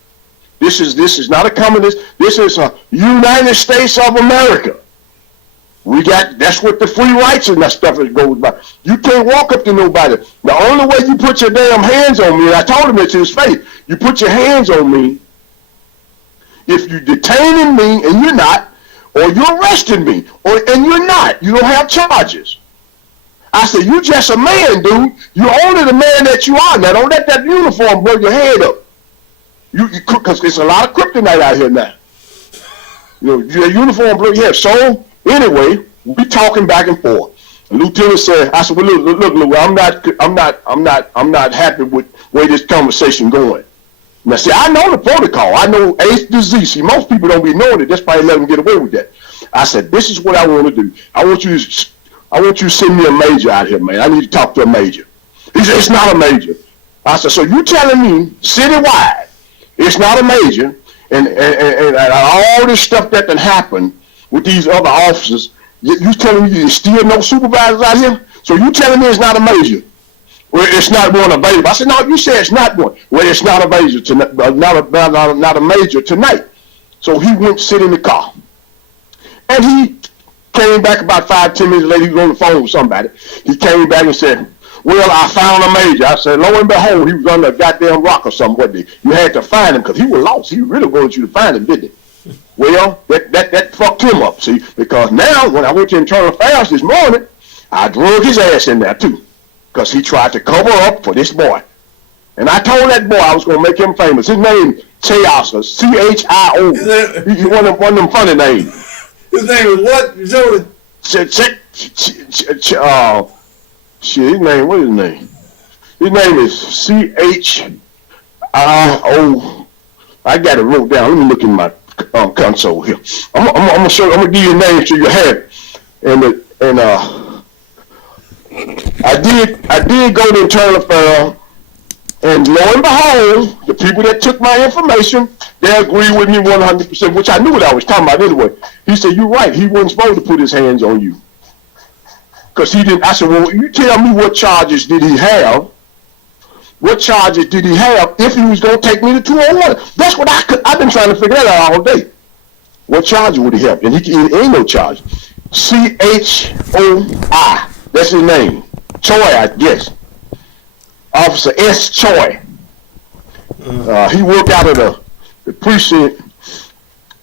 This is not a communist. This is a United States of America. That's what the free rights and that stuff goes by. You can't walk up to nobody. The only way you put your damn hands on me, and I told him it to his face, you put your hands on me if you're detaining me and you're not, or you're arresting me, and you're not. You don't have charges. I said, "You just a man, dude. You're only the man that you are. Now, don't let that uniform blow your head up. Because there's a lot of kryptonite out here now. You know, your uniform blow your head." So, anyway, we talking back and forth. The lieutenant said, I said, "Well, look, I'm not happy with the way this conversation going." Now, see, I know the protocol. I know A to Z. See, most people don't be knowing it. That's probably let them get away with that. I said, "This is what I want to do. I want you to send me a major out here, man. I need to talk to a major." He said, "It's not a major." I said, "So you telling me citywide it's not a major, and all this stuff that can happen with these other officers, you telling me there's still no supervisors out here? So you telling me it's not a major? Well, it's not one available." I said, "No, you said it's not one." "Well, it's not a major tonight. Not a major tonight." So he went to sit in the car, and he came back about 5-10 minutes later. He was on the phone with somebody. He came back and said, "Well, I found a major." I said, "Lo and behold, he was under a goddamn rock or something, wasn't he? You had to find him because he was lost. He really wanted you to find him, didn't he?" Well, that fucked him up, see, because now when I went to Internal Affairs this morning, I drug his ass in there too, because he tried to cover up for this boy. And I told that boy I was going to make him famous. His name, Chio, C-H-I-O. He one of them funny names. His name is what, Jody? Shit, his name, what is his name? His name is C-H-I-O. I got it wrote down. Let me look in my console here. I'm gonna show. I'm gonna give you a name so you have it. And I did go to internal affairs, and lo and behold, the people that took my information, they agree with me 100%, which I knew what I was talking about anyway. He said, "You're right. He wasn't supposed to put his hands on you, because he didn't." I said, "Well, you tell me what charges did he have? What charges did he have if he was going to take me to 201? That's what I've been trying to figure that out all day. What charge would he have? And he ain't no charge. C-H-O-I. That's his name. Choi, I guess. Officer S. Choi. He worked out of the precinct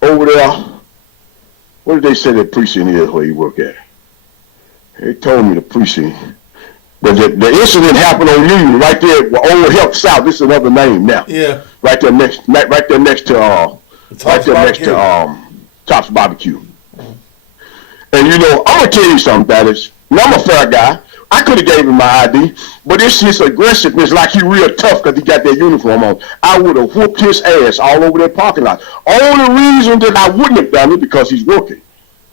over there. What did they say that precinct is where he worked at? They told me the precinct. But the incident happened on Union right there, Old Health South. This is another name now. Yeah. Right there next to Tops Barbecue. And you know, I'm gonna tell you something, Dallas. Now, I'm a fair guy. I could have gave him my ID, but it's his aggressiveness, like he real tough because he got that uniform on. I would have whooped his ass all over that parking lot. Only reason that I wouldn't have done it because he's working.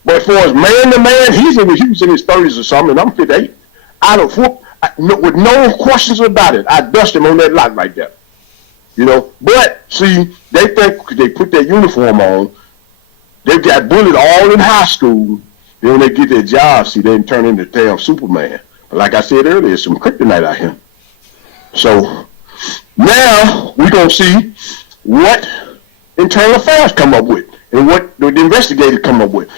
But for as man to man, he was in his 30s or something, and I'm 58. I'd have whooped with no questions about it. I dust him on that lot right there. You know, but see, they think they put their uniform on. They got bullied all in high school. Then when they get their job, see, they turn into damn Superman. But like I said earlier, it's some kryptonite out here. So now we're gonna see what internal affairs come up with and what the investigators come up with.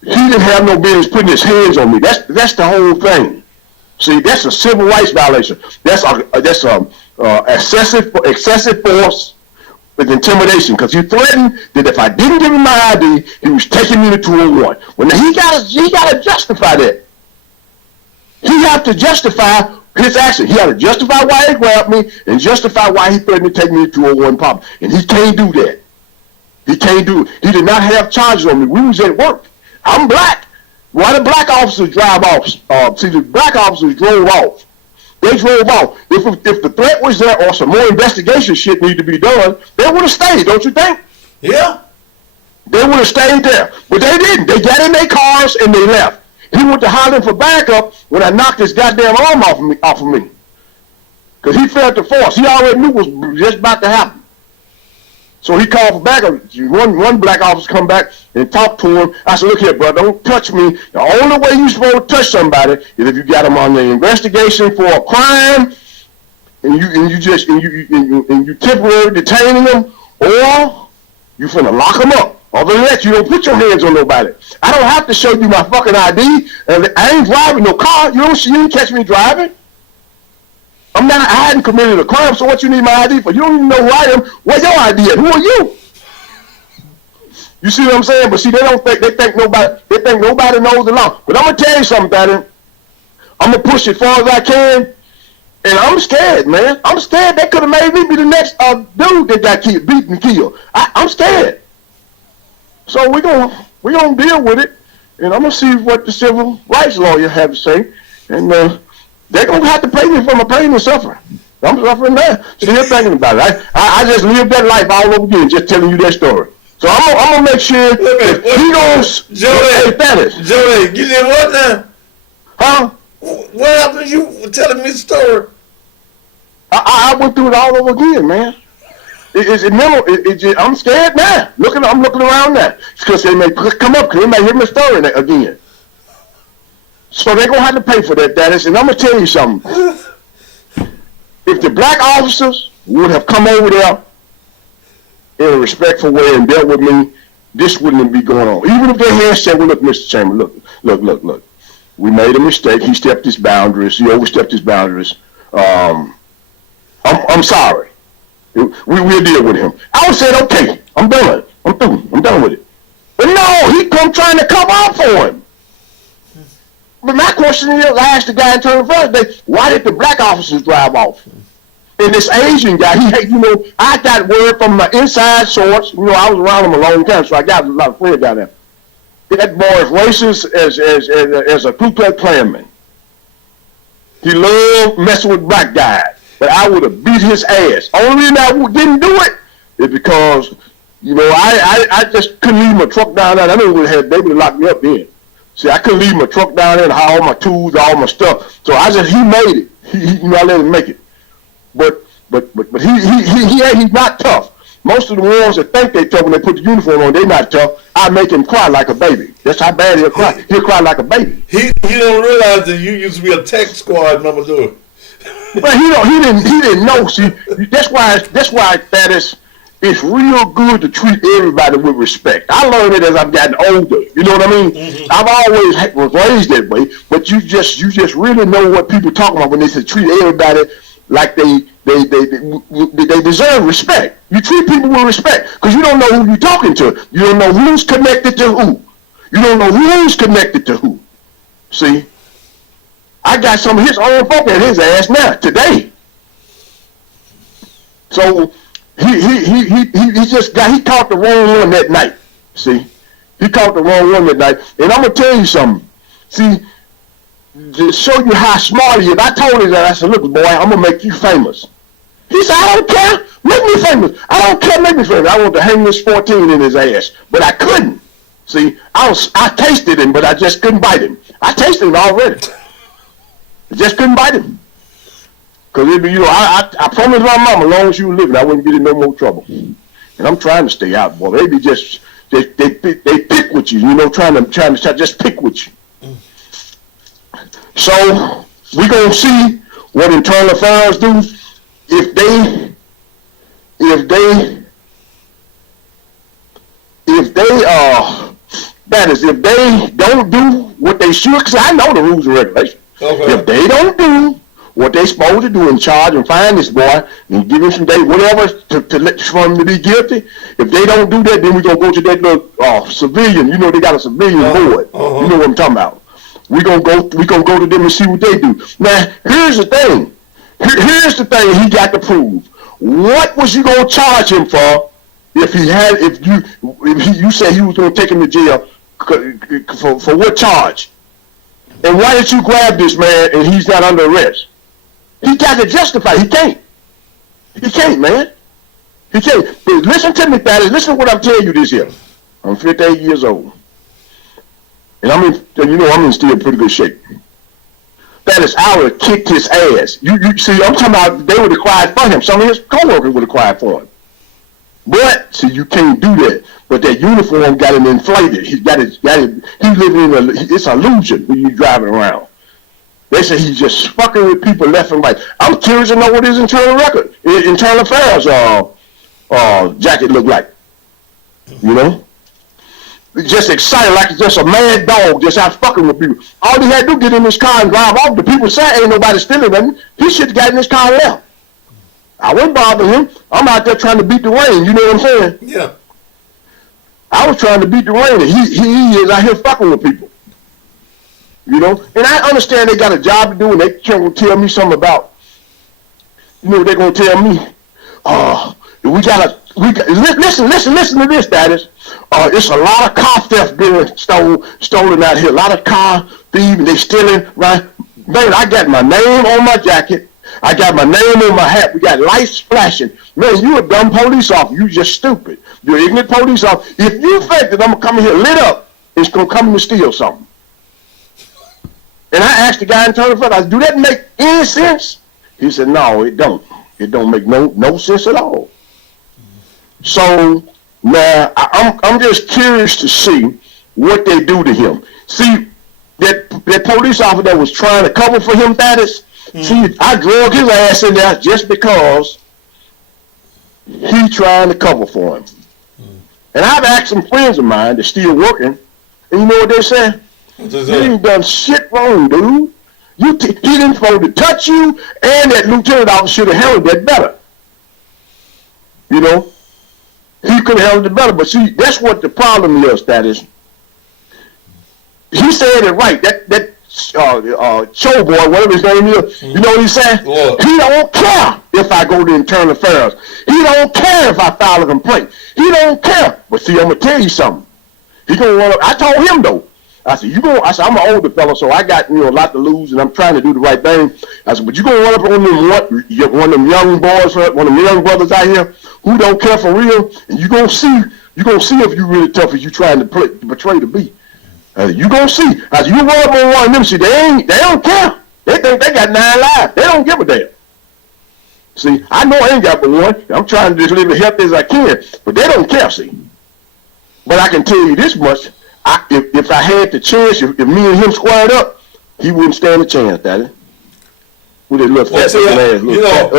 He didn't have no business putting his hands on me. That's the whole thing. See, that's a civil rights violation. That's excessive force with intimidation, because he threatened that if I didn't give him my ID, he was taking me to 201. Well, now he gotta justify that. He have to justify his action. He had to justify why he grabbed me and justify why he threatened to take me to 201 pop. And he can't do that. He can't do it. He did not have charges on me. We was at work. I'm black. Why the black officers drive off? See, the black officers drove off. They drove off. If the threat was there or some more investigation shit need to be done, they would have stayed, don't you think? Yeah. They would have stayed there. But they didn't. They got in their cars and they left. He went to hollering for backup when I knocked his goddamn arm off of me. Because he felt the force. He already knew what was just about to happen. So he called for backup. One black officer come back and talked to him. I said, "Look here, bro, don't touch me. The only way you're supposed to touch somebody is if you got them on the investigation for a crime, and you temporarily detaining them, or you finna lock them up. Other than that, you don't put your hands on nobody. I don't have to show you my fucking ID. And I ain't driving no car. You didn't catch me driving. I hadn't committed a crime, so what you need my ID for? You don't even know who I am. Where's your ID at? Who are you? You see what I'm saying? But see, they think nobody knows the law. But I'm gonna tell you something, Daddy. I'm gonna push as far as I can, and I'm scared, man. I'm scared. They could have made me be the next dude that got beaten and killed. I'm scared. So we're gonna deal with it, and I'm gonna see what the civil rights lawyer have to say, and they're gonna have to pay me for my pain and suffering. I'm suffering now. Still thinking about it. I just lived that life all over again, just telling you that story. So I'm gonna make sure that he goes. Jody, you did what now? Huh? What happened? You telling me the story? I went through it all over again, man. I'm scared now. I'm looking around now. It's because they may come up, because they may hear my story again. So they're going to have to pay for that, Dennis. And I'm going to tell you something. If the black officers would have come over there in a respectful way and dealt with me, this wouldn't be going on. Even if they had said, well, look, Mr. Chamber, look. We made a mistake. He stepped his boundaries. He overstepped his boundaries. I'm sorry. We'll deal with him. I would say, okay, I'm done. I'm through. I'm done with it. But no, he come trying to come out for him. But my question is, I asked the guy in turn first, why did the black officers drive off? And this Asian guy, I got word from my inside source. I was around him a long time, so I got a lot of friends down there. That boy is racist as a Ku Klux Klanman. He loved messing with black guys, but I would have beat his ass. Only reason I didn't do it is because, you know, I just couldn't leave my truck down there. I knew they would have locked me up then. See, I couldn't leave my truck down there and haul all my tools, all my stuff. So he made it. You know, I let him make it. But he's not tough. Most of the ones that think they tough when they put the uniform on, they not tough. I make him cry like a baby. That's how bad he'll cry. He'll cry like a baby. He don't realize that you used to be a tech squad member, do it. But he didn't know. See, that's why that is. It's real good to treat everybody with respect. I learned it as I've gotten older. You know what I mean? Mm-hmm. I've always was raised that way, but you just really know what people talking about when they say treat everybody like they deserve respect. You treat people with respect because you don't know who you're talking to. You don't know who's connected to who. You don't know who's connected to who. See, I got some of his own folk at his ass now today. So. He caught the wrong one that night. See, he caught the wrong one that night. And I'm gonna tell you something. See, to show you how smart he is, I told him that. I said, "Look, boy, I'm gonna make you famous." He said, "I don't care. Make me famous. I don't care. Make me famous. I want to hang this 14 in his ass, but I couldn't. See, I tasted him, but I just couldn't bite him. I tasted him already. I just couldn't bite him." Because, you know, I promised my mama, as long as she was living, I wouldn't get in no more trouble. And I'm trying to stay out, boy. They be just, they pick with you, you know, trying to just pick with you. So, we're going to see what internal affairs do. If they don't do what they should, because I know the rules and regulations. Okay. If they don't do what they supposed to do, in charge and find this boy and give him some day, whatever, for him to be guilty. If they don't do that, then we're going to go to that little civilian. You know, they got a civilian board. You know what I'm talking about. We're going to go to them and see what they do. Now, here's the thing. Here's the thing he got to prove. What was you going to charge him for if you said he was going to take him to jail for what charge? And why did you grab this man and he's not under arrest? He got to justify. He can't. He can't, man. He can't. But listen to me, Thaddeus. Listen to what I'm telling you this here. I'm 58 years old. And I'm in still pretty good shape. Thaddeus, I would have kicked his ass. You see, I'm talking about they would have cried for him. Some of his co-workers would have cried for him. But, see, you can't do that. But that uniform got him inflated. He's living in it's an illusion when you're driving around. They say he's just fucking with people left and right. I'm curious to know what his internal affairs jacket look like. You know? Just excited like just a mad dog just out fucking with people. All he had to do get in his car and drive off. The people say ain't nobody stealing nothing. He should have got in his car and left. I wouldn't bother him. I'm out there trying to beat the rain. You know what I'm saying? Yeah. I was trying to beat the rain. He is out here fucking with people. You know? And I understand they got a job to do and they can tell me something about, you know, they're going to tell me, listen to this, Thaddeus. It's a lot of car theft being stolen out here. A lot of car thieves, they stealing, right? Man, I got my name on my jacket. I got my name on my hat. We got lights flashing. Man, you a dumb police officer. You just stupid. You're an ignorant police officer. If you think that I'm going to come in here lit up, it's going to come to steal something. And I asked the guy in turn front, I said, do that make any sense? He said, no, it don't. It don't make no sense at all. So, now, I'm just curious to see what they do to him. See, that police officer that was trying to cover for him, Thaddeus, see, I drug his ass in there just because he trying to cover for him. And I've asked some friends of mine that's still working, and you know what they said? You ain't done shit wrong, dude. He didn't supposed to touch you, and that lieutenant officer should have handled that better. You know? He could have handled it better, but see, that's what the problem is, that is. He said it right. That show boy, whatever his name is, you know what he said? He don't care if I go to internal affairs. He don't care if I file a complaint. He don't care. But see, I'm gonna tell you something. He gonna run up. I told him though. I said, I'm an older fella, so I got, a lot to lose, and I'm trying to do the right thing. I said, but you gonna run up on one of them young boys, one of them young brothers out here who don't care for real, and you gonna see if you really tough as you trying to portray to be. You gonna see. I said, you run up on one of them, see, they don't care. They think they got 9 lives. They don't give a damn. See, I know I ain't got but one. I'm trying to just live as healthy as I can, but they don't care, see. But I can tell you this much. If I had the chance, if me and him squared up, he wouldn't stand a chance, Daddy. With his little fat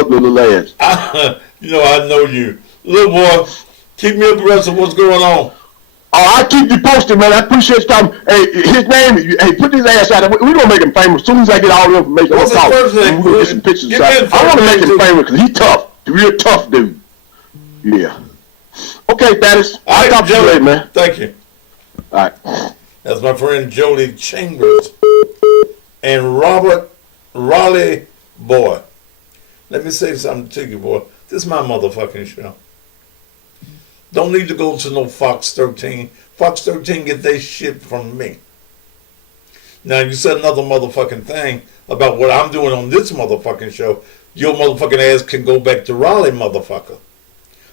little ass, I know you. Little boy, keep me abreast of what's going on. Oh, I'll keep you posted, man. I appreciate your time. Hey, his name, put his ass out. We're going to make him famous. As soon as I get all the information, What's his first name? We're going to get some pictures. I want to make him famous because he's tough. He's a real tough dude. Yeah. Okay, Thaddeus. I'll talk to you later, man. Thank you. All right. That's my friend Jody Chambers and Robert Raleigh, boy. Let me say something to you, boy. This is my motherfucking show. Don't need to go to no Fox 13. Fox 13 get their shit from me. Now, you said another motherfucking thing about what I'm doing on this motherfucking show. Your motherfucking ass can go back to Raleigh, motherfucker.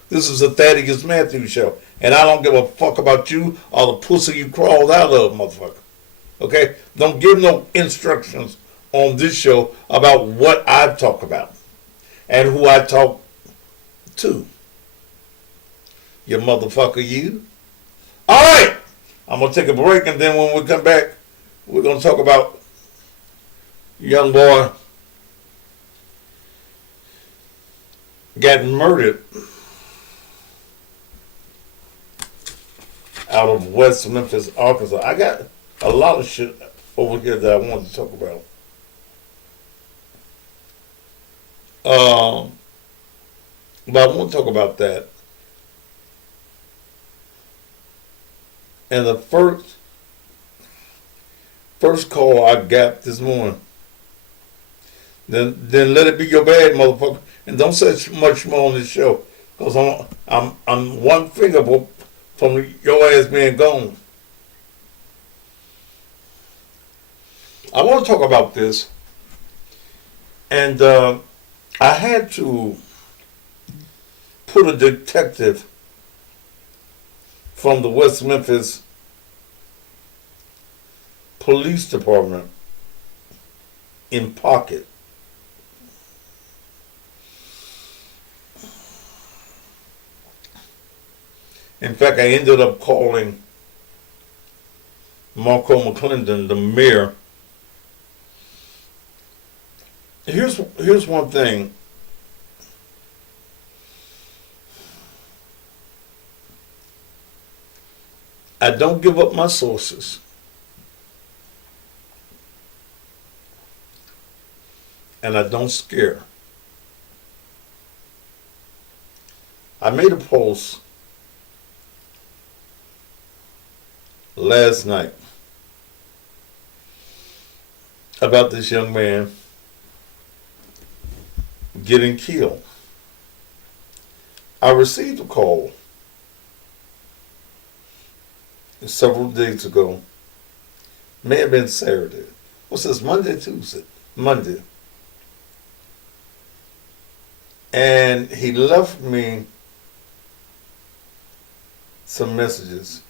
This is a Thaddeus Matthews show. And I don't give a fuck about you or the pussy you crawled out of, motherfucker. Okay? Don't give no instructions on this show about what I talk about and who I talk to. You motherfucker, you. All right. I'm going to take a break, and then when we come back, we're going to talk about young boy got murdered out of West Memphis, Arkansas. I got a lot of shit over here that I wanted to talk about. But I want to talk about that. And the first call I got this morning, then let it be your bad, motherfucker, and don't say much more on this show, cause I'm one finger from your ass being gone. I want to talk about this, and I had to put a detective from the West Memphis Police Department in pocket. In fact, I ended up calling Marco McClendon, the mayor. Here's one thing. I don't give up my sources. And I don't scare. I made a post last night about this young man getting killed. I received a call several days ago. May have been Saturday. What's this, Monday, Tuesday? Monday. And he left me some messages.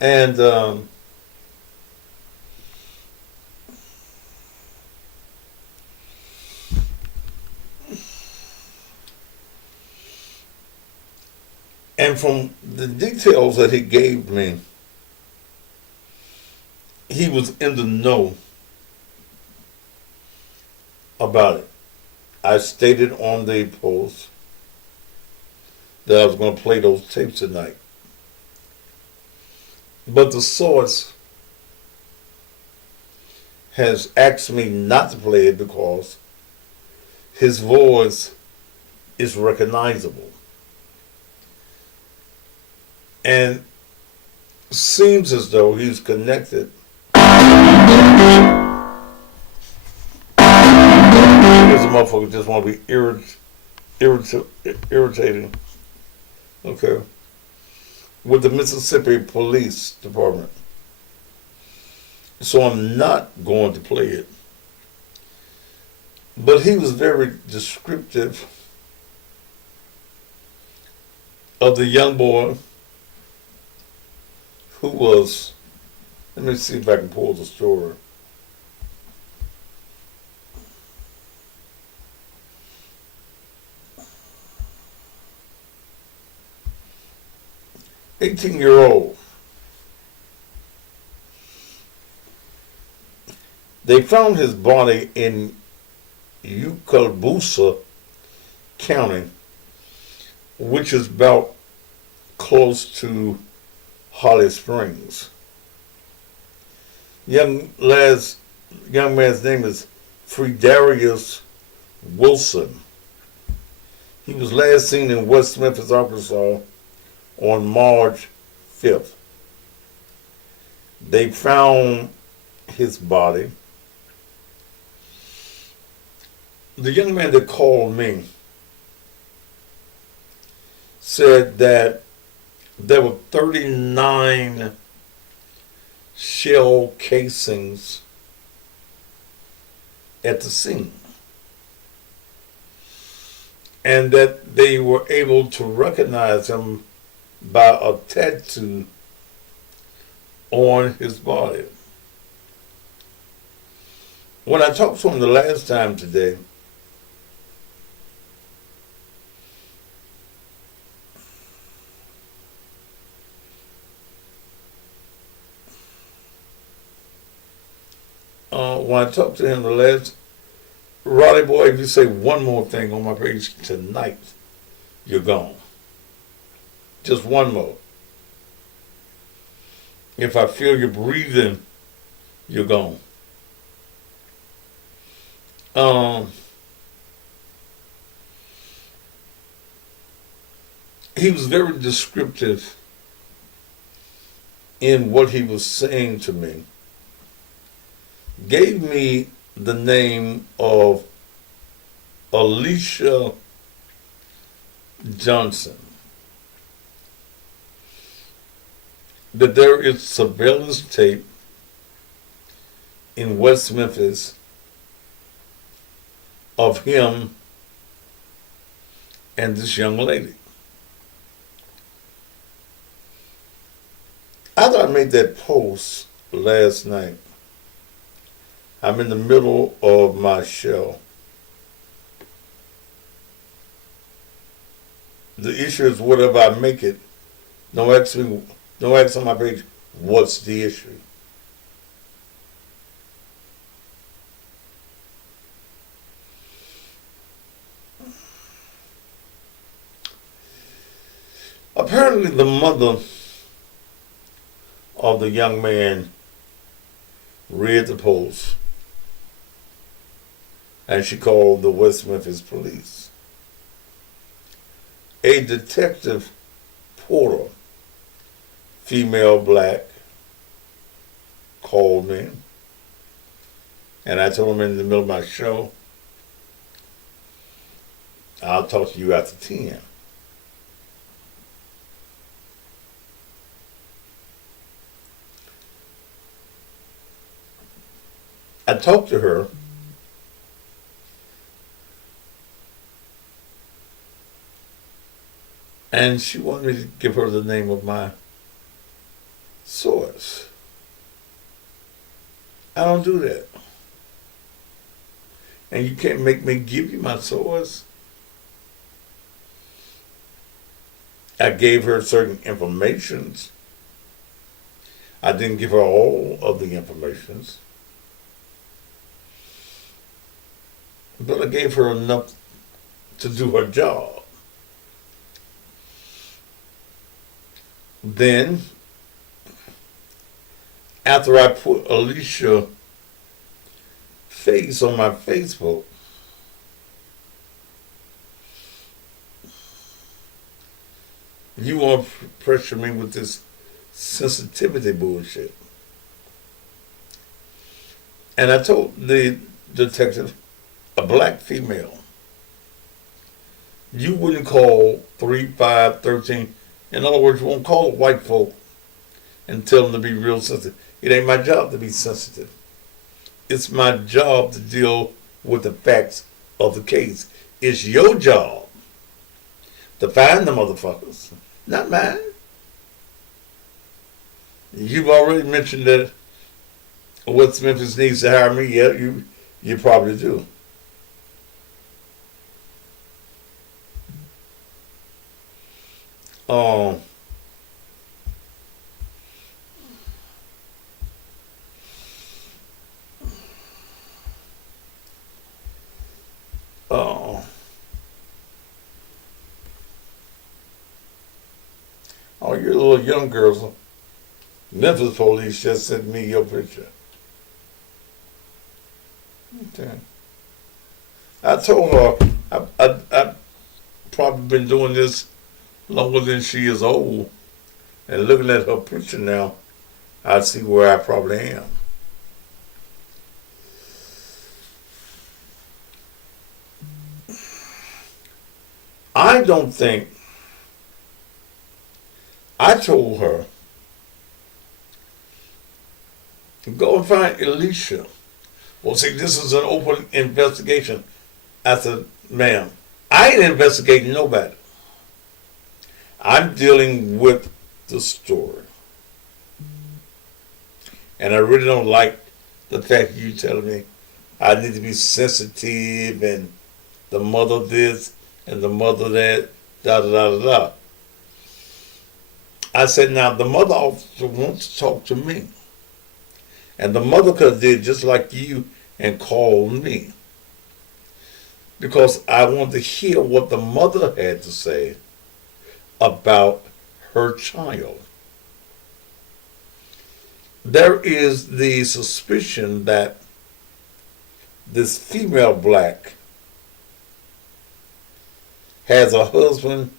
And from the details that he gave me, he was in the know about it. I stated on the post that I was going to play those tapes tonight. But the source has asked me not to play it because his voice is recognizable. And seems as though he's connected. Here's a motherfucker just want to be irritating. Okay. with the Mississippi Police Department. So I'm not going to play it. But he was very descriptive of the young boy who was, let me see if I can pull the story. "18-year-old. They found his body in Ucalbusa County, which is about close to Holly Springs. Young man's name is Fredarius Wilson. He was last seen in West Memphis, Arkansas on March 5th. They found his body. The young man that called me said that there were 39 shell casings at the scene, and that they were able to recognize him by a tattoo on his body. When I talked to him the last time today, Roddy boy, if you say one more thing on my page tonight, you're gone. Just one more. If I feel you breathing, you're gone. He was very descriptive in what he was saying to me. Gave me the name of Alicia Johnson. That there is surveillance tape in West Memphis of him and this young lady. After I made that post last night, I'm in the middle of my show. The issue is whatever I make it. Don't ask on my page, what's the issue? Apparently the mother of the young man read the post, and she called the West Memphis police. A detective Porter, female, black, called me, and I told him in the middle of my show, I'll talk to you after 10. I talked to her, and she wanted me to give her the name of my source. I don't do that. And you can't make me give you my source. I gave her certain informations. I didn't give her all of the informations. But I gave her enough to do her job. Then, after I put Alicia's face on my Facebook, you want to pressure me with this sensitivity bullshit. And I told the detective, a black female, you wouldn't call 3513 In other words, you won't call white folk and tell them to be real sensitive. It ain't my job to be sensitive. It's my job to deal with the facts of the case. It's your job to find the motherfuckers, not mine. You've already mentioned that West Memphis needs to hire me. Yeah, you probably do. Um, oh, you little young girls. Memphis police just sent me your picture. Okay. I told her I probably been doing this longer than she is old. And looking at her picture now, I see where I probably am. I don't think, I told her, go and find Alicia. Well, see, this is an open investigation. I said, ma'am, I ain't investigating nobody. I'm dealing with the story. And I really don't like the fact you telling me I need to be sensitive and the mother this and the mother that, da da da da da. I said, now the mother also wants to talk to me. And the mother could have did just like you and called me. Because I want to hear what the mother had to say about her child. There is the suspicion that this female black has a husband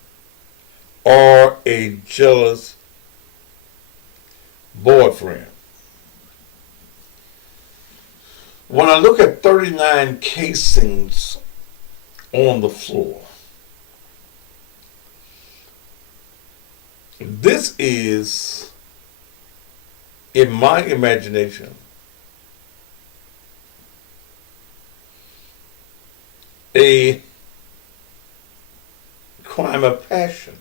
or a jealous boyfriend. When I look at 39 casings on the floor, this is, in my imagination, a crime of passion.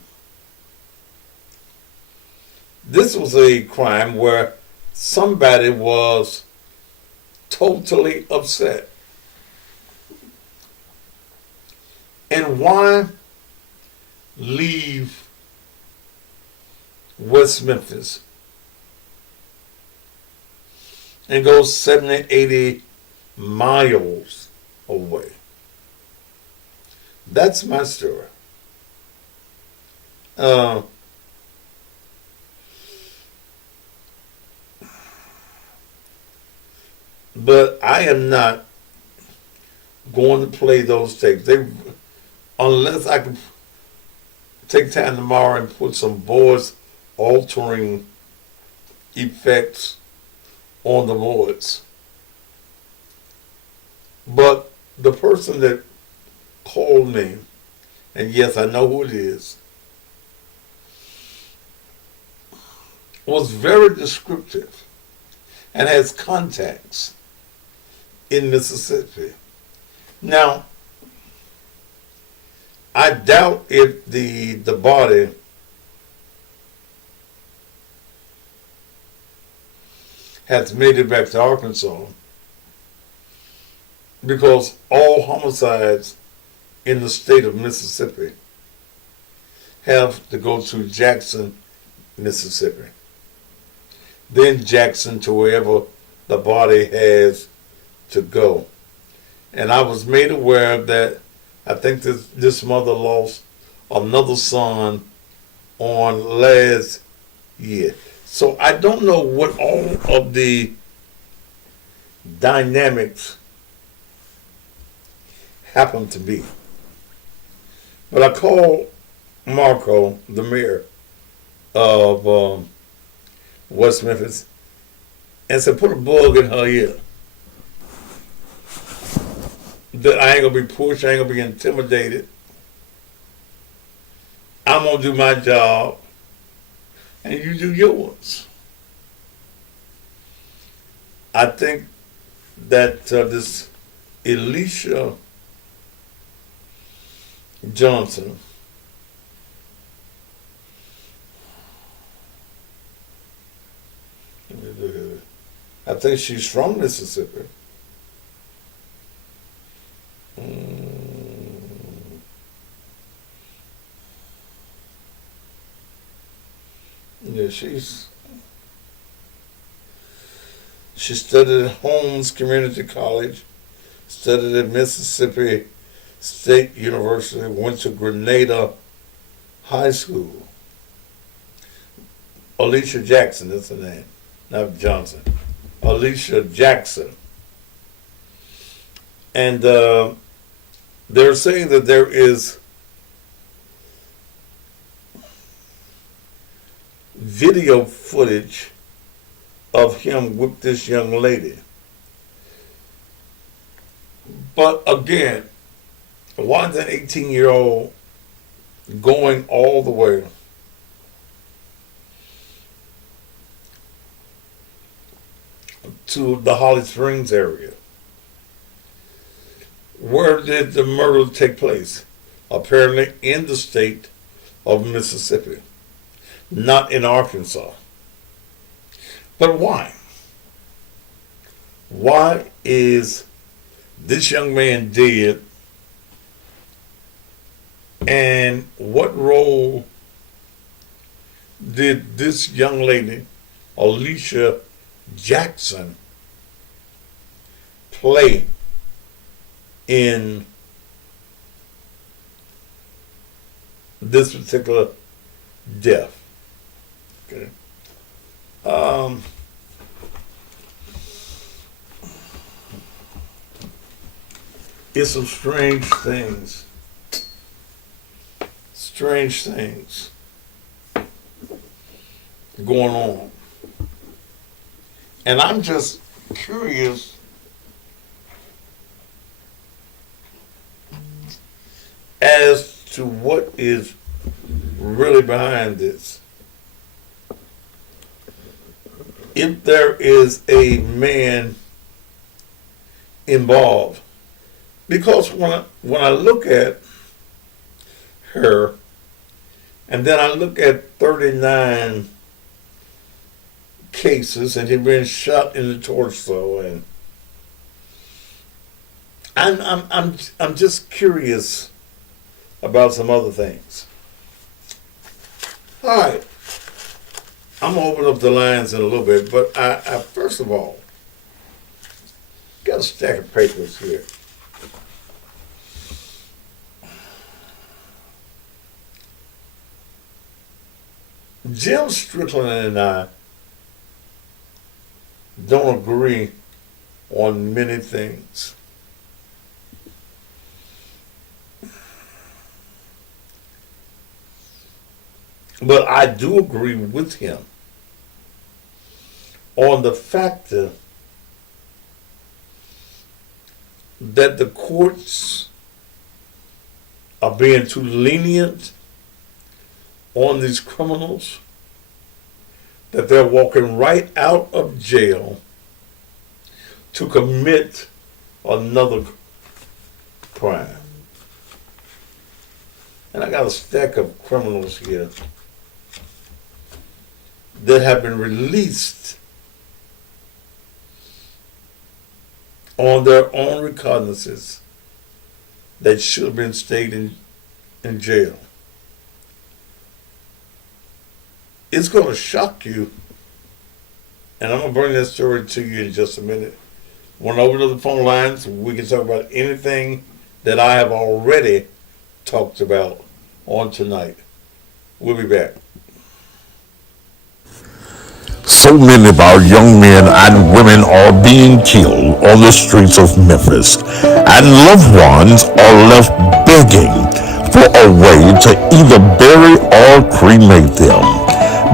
This was a crime where somebody was totally upset. And why leave West Memphis and go 70, 80 miles away? That's my story. But I am not going to play those tapes. Unless I can take time tomorrow and put some voice altering effects on the voice. But the person that called me, and yes, I know who it is, was very descriptive and has contacts in Mississippi. Now, I doubt if the body has made it back to Arkansas, because all homicides in the state of Mississippi have to go to Jackson, Mississippi. Then Jackson to wherever the body has to go. And I was made aware that I think this mother lost another son on last year. So I don't know what all of the dynamics happen to be. But I called Marco, the mayor of West Memphis, and said, put a bug in her ear. That I ain't gonna be pushed, I ain't gonna be intimidated. I'm gonna do my job, and you do yours. I think that this Elisha Johnson, I think she's from Mississippi. Yeah, she studied at Holmes Community College, studied at Mississippi State University, went to Grenada High School. Alicia Jackson, that's her name, not Johnson. Alicia Jackson. And they're saying that there is video footage of him with this young lady. But again, why is an 18-year-old going all the way to the Holly Springs area? Where did the murder take place? Apparently in the state of Mississippi, not in Arkansas. But why? Why is this young man dead? And what role did this young lady, Alicia Jackson, play in this particular death? Okay. It's some strange things going on. And I'm just curious as to what is really behind this. If there is a man involved, because when I look at her, and then I look at 39 cases, and he'd been shot in the torso, and I'm just curious about some other things. All right, I'm gonna open up the lines in a little bit, but I first of all got a stack of papers here. Jim Strickland and I don't agree on many things. But I do agree with him on the factor that the courts are being too lenient on these criminals, that they're walking right out of jail to commit another crime. And I got a stack of criminals here that have been released on their own recognizances that should have been stayed in jail. It's going to shock you, and I'm going to bring that story to you in just a minute. Want to open up the phone lines? We can talk about anything that I have already talked about on tonight. We'll be back. So many of our young men and women are being killed on the streets of Memphis, and loved ones are left begging for a way to either bury or cremate them,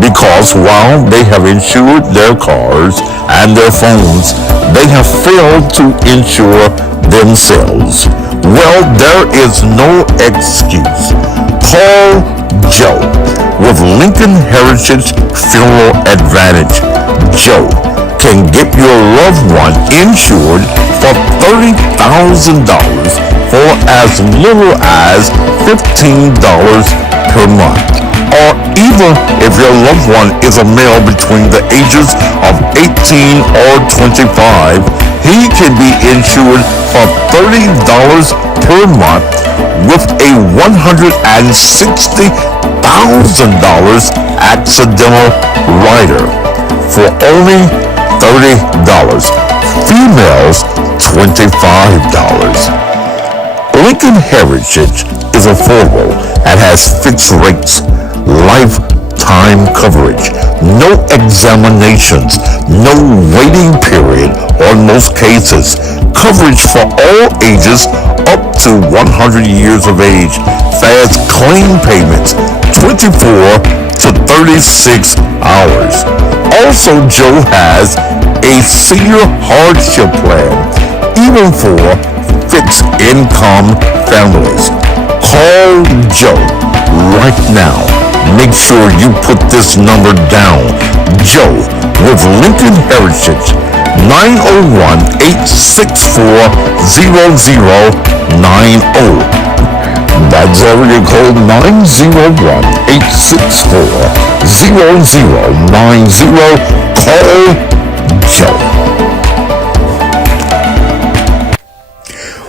because while they have insured their cars and their phones, they have failed to insure themselves. Well, there is no excuse. Call Joe. With Lincoln Heritage Funeral Advantage, Joe can get your loved one insured for $30,000 for as little as $15 per month. Or even if your loved one is a male between the ages of 18 or 25, he can be insured for $30 per month with a $160,000 accidental rider for only $30. Females, $25. Lincoln Heritage is affordable and has fixed rates, lifetime coverage, no examinations, no waiting period on most cases, coverage for all ages up to 100 years of age, fast claim payments, 24 to 36 hours. Also, Joe has a senior hardship plan, even for fixed income families. Call Joe right now. Make sure you put this number down. Joe with Lincoln Heritage, 901-864-0090. That's area code 901-864-0090. Call Joe.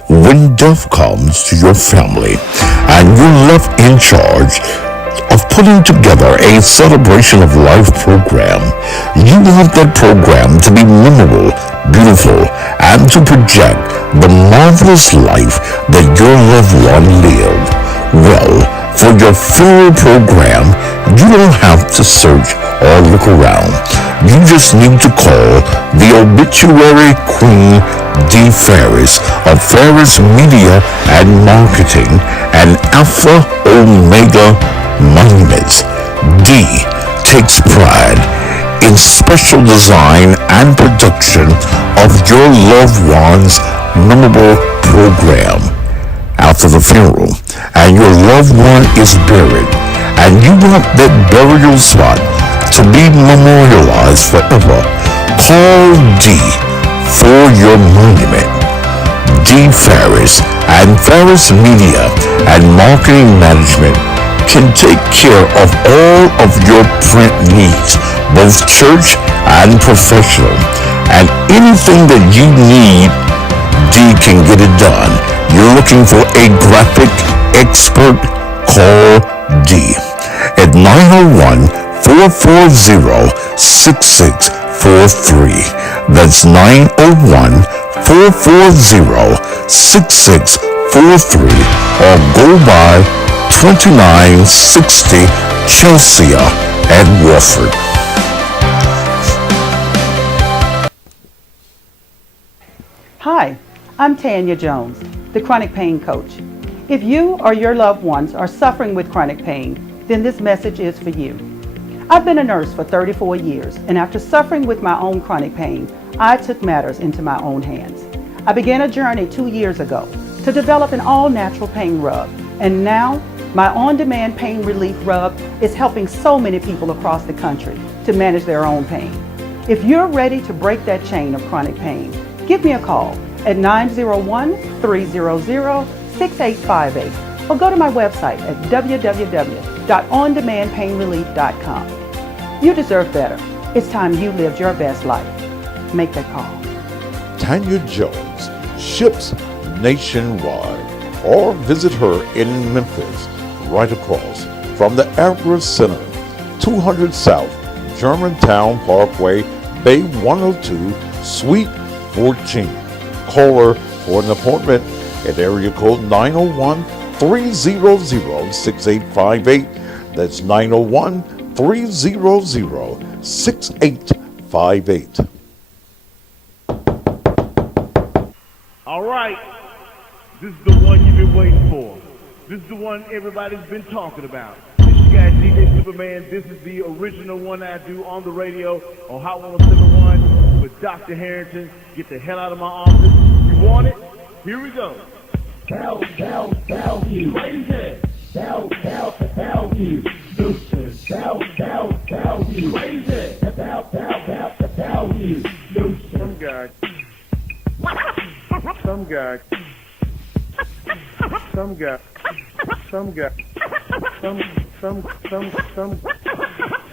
When death comes to your family and you're left in charge of putting together a celebration of life program, you want that program to be memorable, beautiful, and to project the marvelous life that your loved one lived. Well, for your funeral program, you don't have to search or look around. You just need to call the obituary queen, D. Ferris of Ferris Media and Marketing and Alpha Omega Monuments. D takes pride in special design and production of your loved one's memorable program. After the funeral and your loved one is buried and you want that burial spot to be memorialized forever, call D for your monument. D. Ferris and Ferris Media and Marketing Management can take care of all of your print needs, both church and professional. And anything that you need, D can get it done. You're looking for a graphic expert? Call D at 901-440-6643. That's 901-440-6643, or go by 2960 Chelsea at Wofford. Hi, I'm Tanya Jones, the chronic pain coach. If you or your loved ones are suffering with chronic pain, then this message is for you. I've been a nurse for 34 years, and after suffering with my own chronic pain, I took matters into my own hands. I began a journey 2 years ago to develop an all-natural pain rub, and now my on-demand pain relief rub is helping so many people across the country to manage their own pain. If you're ready to break that chain of chronic pain, give me a call at 901-300-6858 or go to my website at www.ondemandpainrelief.com. You deserve better. It's time you lived your best life. Make that call. Tanya Jones ships nationwide, or visit her in Memphis, right across from the Agri Center, 200 South Germantown Parkway, Bay 102, Suite 14. Call her for an appointment at area code 901-300-6858. That's 901-300-6858. All right, this is the one you've been waiting for. This is the one everybody's been talking about. This you guys, DJ Superman. This is the original one I do on the radio on Hot 107.1 with Dr. Harrington. Get the hell out of my office. You want it? Here we go. Bellevue. Ladies and gentlemen, Bellevue.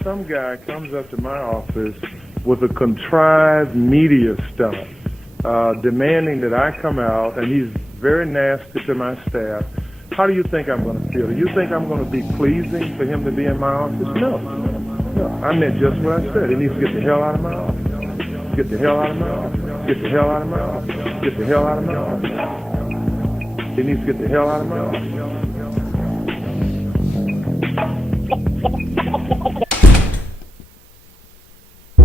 Some guy comes up to my office with a contrived media stunt, demanding that I come out, and he's very nasty to my staff. How do you think I'm going to feel? Do you think I'm going to be pleasing for him to be in my office? No. I meant just what I said. He needs to get the hell out of my office. Get the hell out of my office. Get the hell out of my office. Get the hell out of my office. He needs to get the hell out of my office.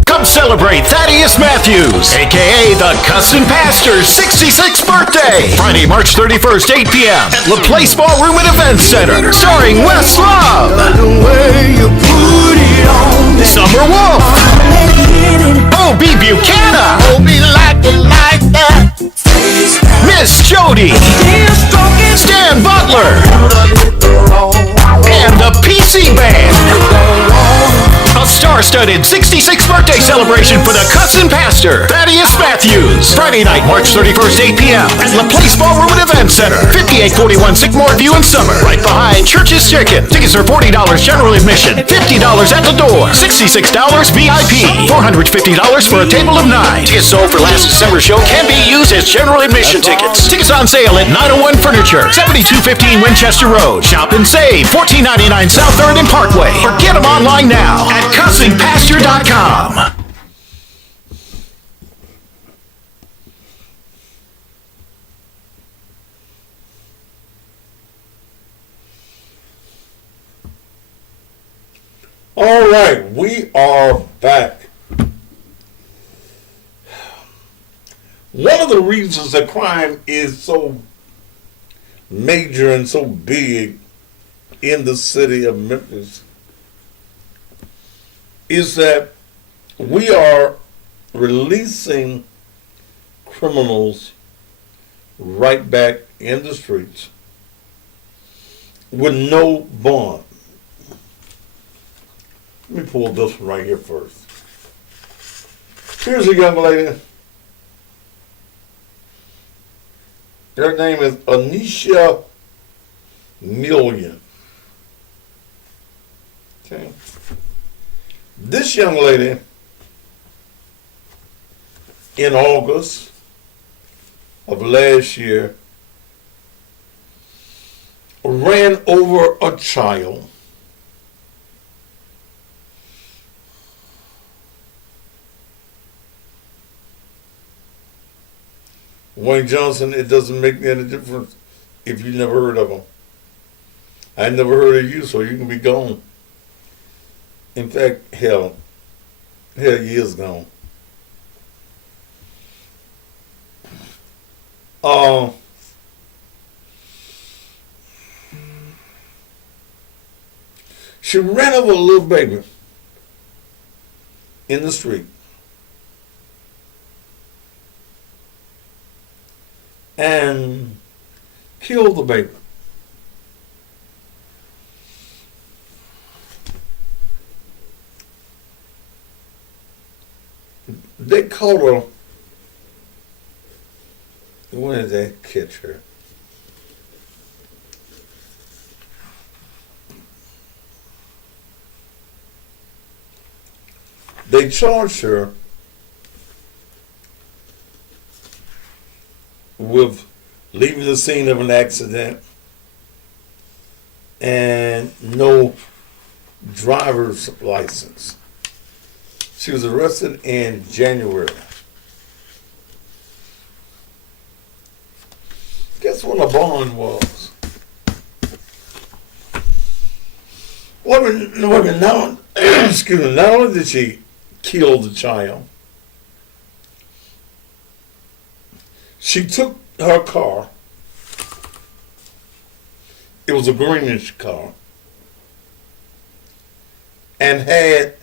Come celebrate Thaddeus Matthews, aka the Custom Pastor's 66th birthday, Friday, March 31st, 8 p.m. at La Place Ballroom and Event Center, starring Wes Love, Summer Wolf, O.B. Buchanan, Miss Jody, Stan Butler, and the PC Band. A star-studded 66th birthday celebration for the Custom Pastor, Thaddeus Matthews. Friday night, March 31st, 8 p.m. at La Place Ballroom and Event Center, 5841 Sycamore View in Summer, right behind Church's Chicken. Tickets are $40 general admission, $50 at the door, $66 VIP, $450 for a table of 9. Tickets sold for last December's show can be used as general admission tickets. Tickets on sale at 901 Furniture, 7215 Winchester Road. Shop and save, $14.99 South 3rd and Parkway. Or get them online now at CustomPasture.com. All right, we are back. One of the reasons that crime is so major and so big in the city of Memphis is that we are releasing criminals right back in the streets with no bond. Let me pull this one right here first. Here's a young lady. Her name is Anisha Million. Okay. This young lady, in August of last year, ran over a child Wayne Johnson, it doesn't make any difference if you never heard of him. I never heard of you, so you can be gone. In fact, hell, he is gone. She ran over a little baby in the street. And killed the baby. They caught her. When did they catch her? They charged her with leaving the scene of an accident and no driver's license. She was arrested in January. Guess what a bond was? Now, excuse me, not only did she kill the child, she took her car. It was a greenish car. And had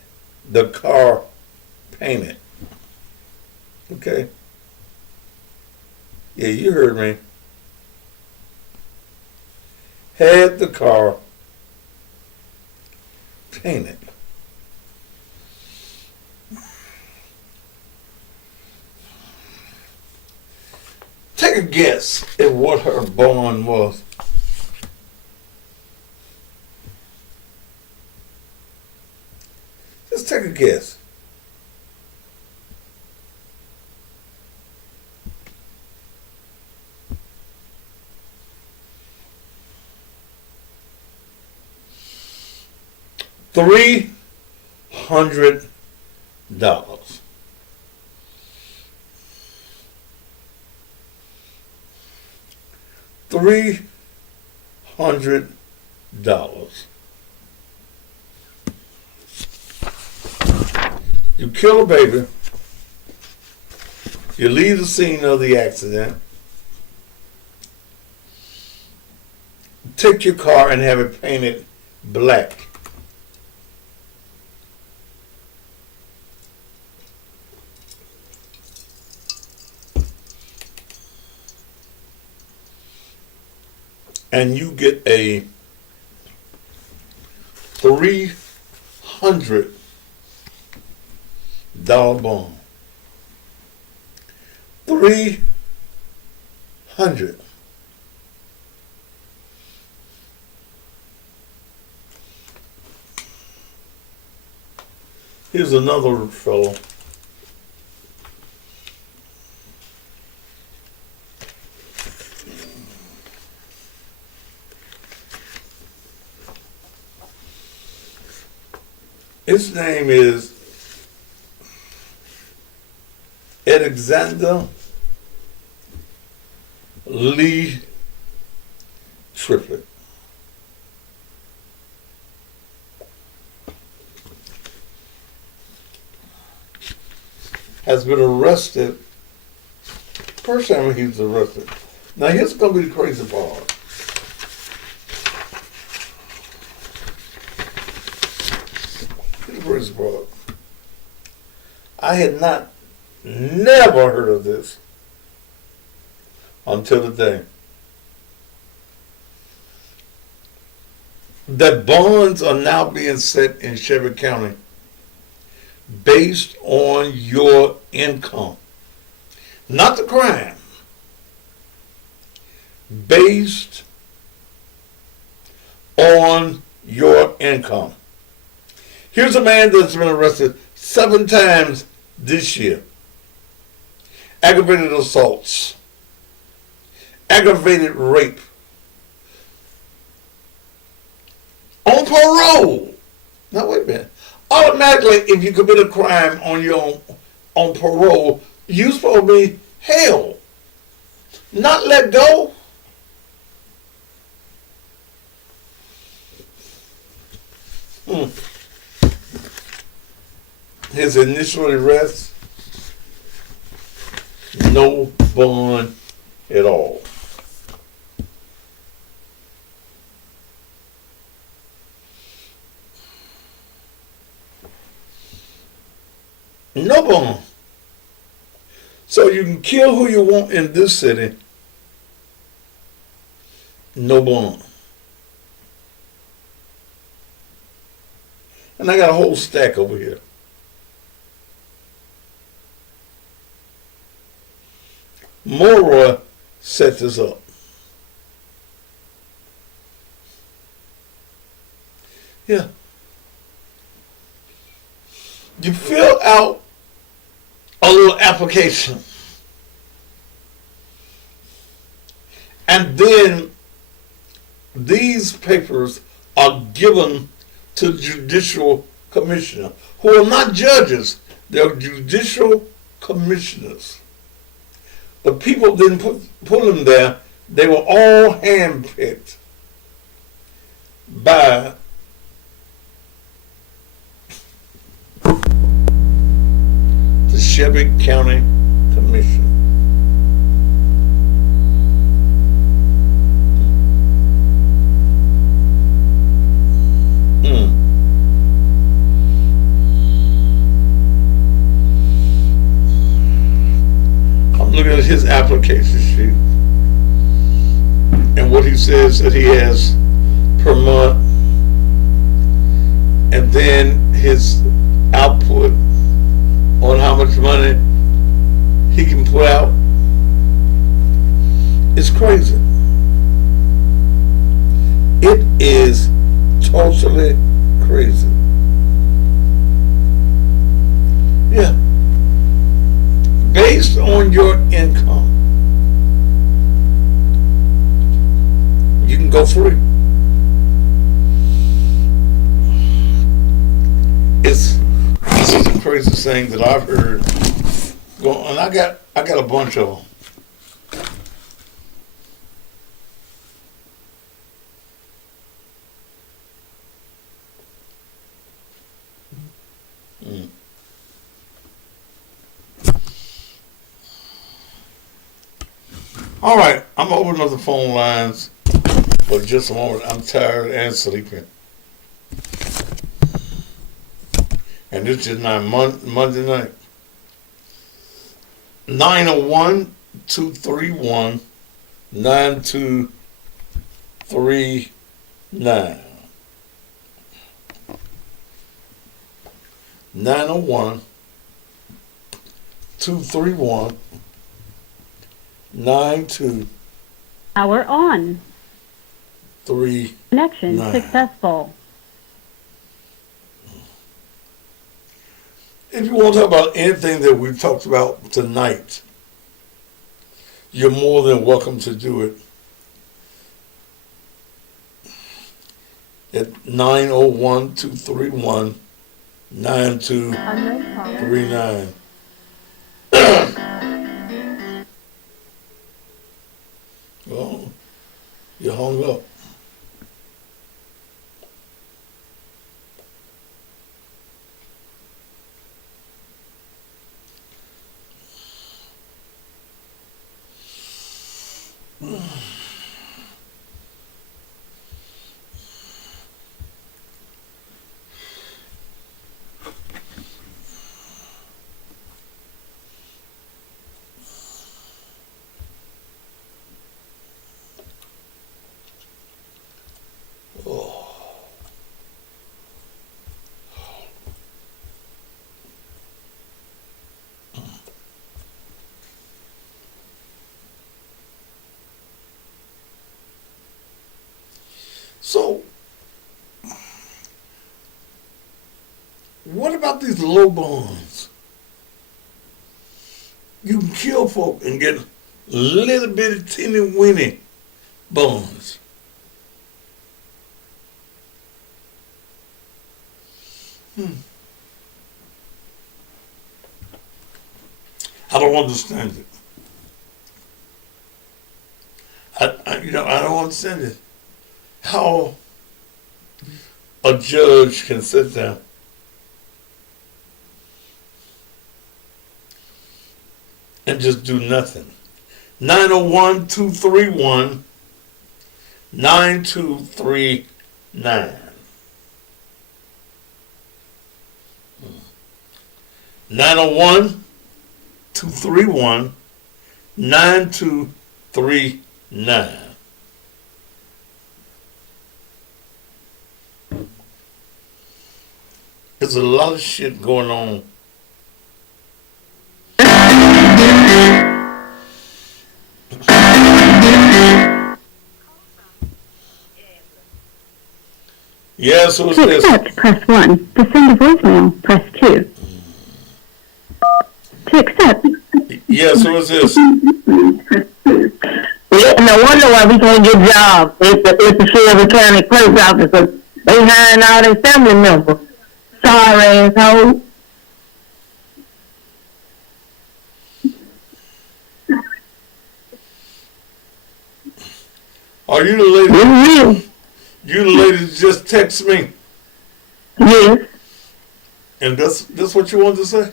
the car painted. Okay? Yeah, you heard me. Had the car painted. Take a guess at what her bond was. Just take a guess. $300. $300. You kill a baby. You leave the scene of the accident. Take your car and have it painted black. And you get a $300 bond. 300. Here's another fellow. His name is Alexander Lee Triplett. Has been arrested. First time he's arrested. Now here's going to be the crazy part. I had never heard of this until today. That bonds are now being set in Shelby County based on your income, not the crime, based on your income. Here's a man that's been arrested 7 times this year. Aggravated assaults, aggravated rape, on parole. Now wait a minute. Automatically, if you commit a crime on your on parole, you're supposed to be held, not let go. His initial arrest, no bond at all. No bond. So you can kill who you want in this city, no bond. And I got a whole stack over here. Mora set this up. Yeah. You fill out a little application. And then these papers are given to the judicial commissioner, who are not judges, they're judicial commissioners. The people didn't put them there. They were all handpicked by the Shelby County Commission. Look at his application sheet and what he says that he has per month and then his output on how much money he can put out is crazy. It is totally crazy. Yeah. Based on your income, you can go free. This is the craziest thing that I've heard. And I got a bunch of them. All right, I'm gonna open up the phone lines for just a moment. I'm tired and sleeping. And this is not Monday night. 901-231-9239. 901-231-9239. Power on. Connection successful. If you want to talk about anything that we've talked about tonight, you're more than welcome to do it at 901-231-9239. Well, you hung up. So, what about these low bonds? You can kill folk and get little bitty teeny weeny bonds. I don't understand it. I don't understand it. How a judge can sit down and just do nothing. 901-231-9239. 901-231-9239. There's a lot of shit going on. Yes, who's to this? accept, press 1. To send a voicemail, press 2. To accept. Yes, who is this? Yeah, no wonder why we can't get jobs. It's the Shelby County Clerk's Office. They hiring all their family members. Sorry, asshole. Are you the lady? You the lady that just text me? Yes. And that's what you wanted to say?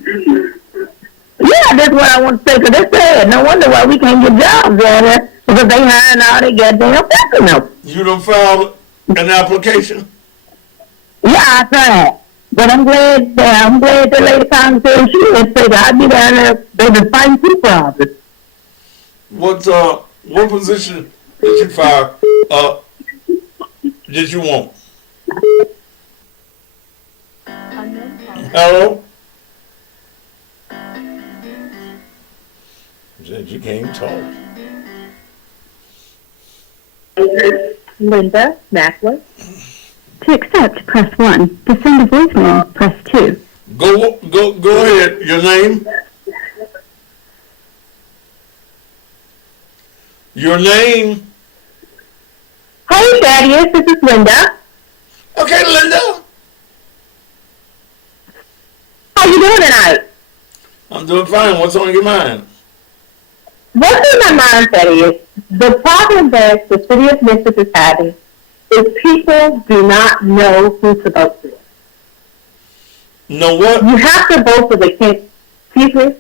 Yeah, that's what I want to say, because they said, no wonder why we can't get jobs out there, because they hiring all their goddamn family members. You done filed an application? Yeah, I tried. But I'm glad the lady conversation she said that I'll be down there, they've been fighting two problems. What position did you file? Did you want? Hello? Said you can't talk. Linda Mackler. To accept, press 1. To send a voicemail, press 2. Go ahead. Your name? Your name? Hey, Thaddeus, this is Linda. Okay, Linda. How you doing tonight? I'm doing fine. What's on your mind? What's in my mind, Thaddeus? The problem that the city of Memphis is having is people do not know who to vote for. Know what? You have to vote for the candidate. Excuse me?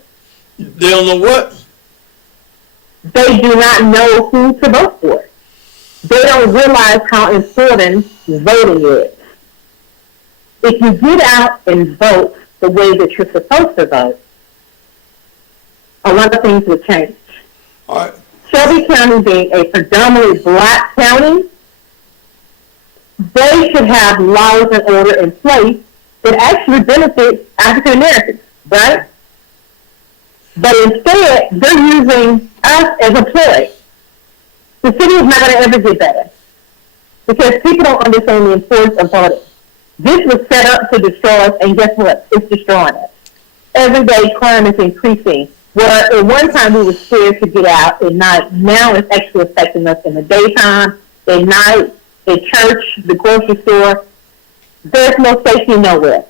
They don't know what? They do not know who to vote for. They don't realize how important voting is. If you get out and vote the way that you're supposed to vote, a lot of things will change. All right. Shelby County being a predominantly black county, they should have laws and order in place that actually benefit African Americans, right? But instead, they're using us as a ploy. The city is not going to ever get better because people don't understand the importance of voting. This was set up to destroy us, and guess what? It's destroying us. Every day, crime is increasing. Where at one time we were scared to get out at night, now it's actually affecting us in the daytime, at night, at church, the grocery store. There's no safety nowhere.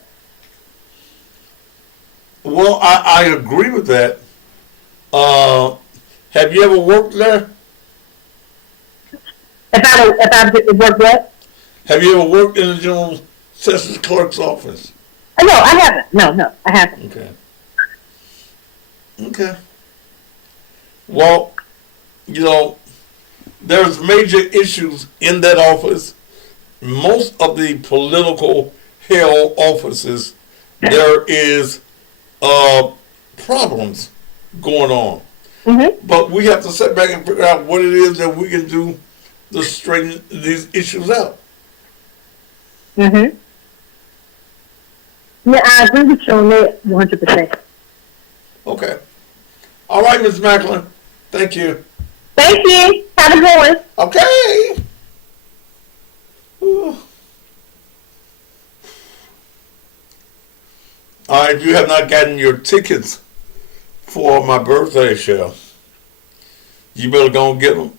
Well, I agree with that. Have you ever worked there? If I work what? Have you ever worked in the General Sessions Clerk's office? No, I haven't. No, I haven't. Okay. Okay. Well, you know, there's major issues in that office. Most of the political held offices, there is problems going on. Mm-hmm. But we have to sit back and figure out what it is that we can do to straighten these issues out. Mm-hmm. Yeah, I agree with you on that 100%. Okay. All right, Ms. Macklin. Thank you. Thank you. Have a good one. Okay. Ooh. All right, if you have not gotten your tickets for my birthday show, you better go and get them.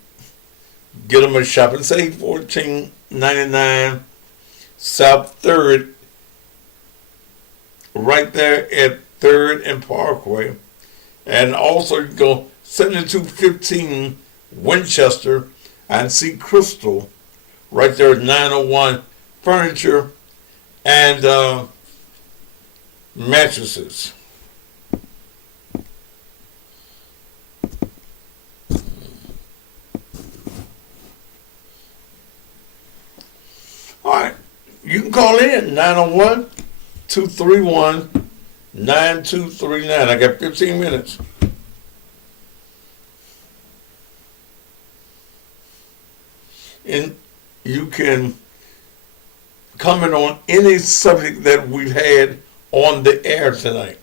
Get them at Shop and Save, 1499 South 3rd, right there at 3rd and Parkway. And also you can go 7215 Winchester and see Crystal right there at 901 Furniture and Mattresses. All right, you can call in 901-231-9239. I got 15 minutes. And you can comment on any subject that we've had on the air tonight.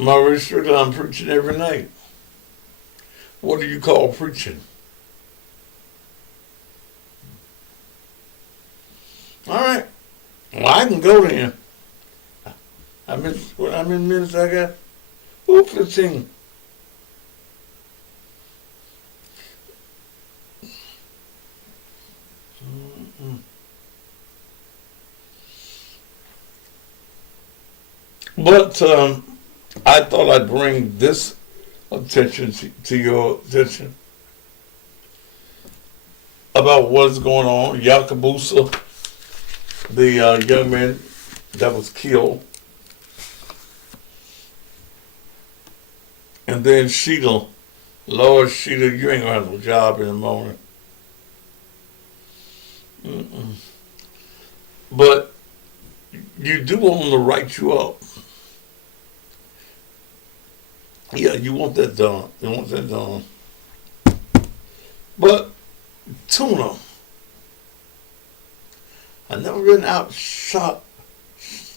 My restriction, I'm preaching every night. What do you call preaching? All right. Well, I can go then. How many minutes I got? 15. But I thought I'd bring this attention to your attention about what's going on. Yakabusa, the young man that was killed, and then Sheila. Lord, Sheila, you ain't gonna have no job in the morning. But you do want them to write you up. Yeah, you want that done. You want that done. But tuna, I never been out shot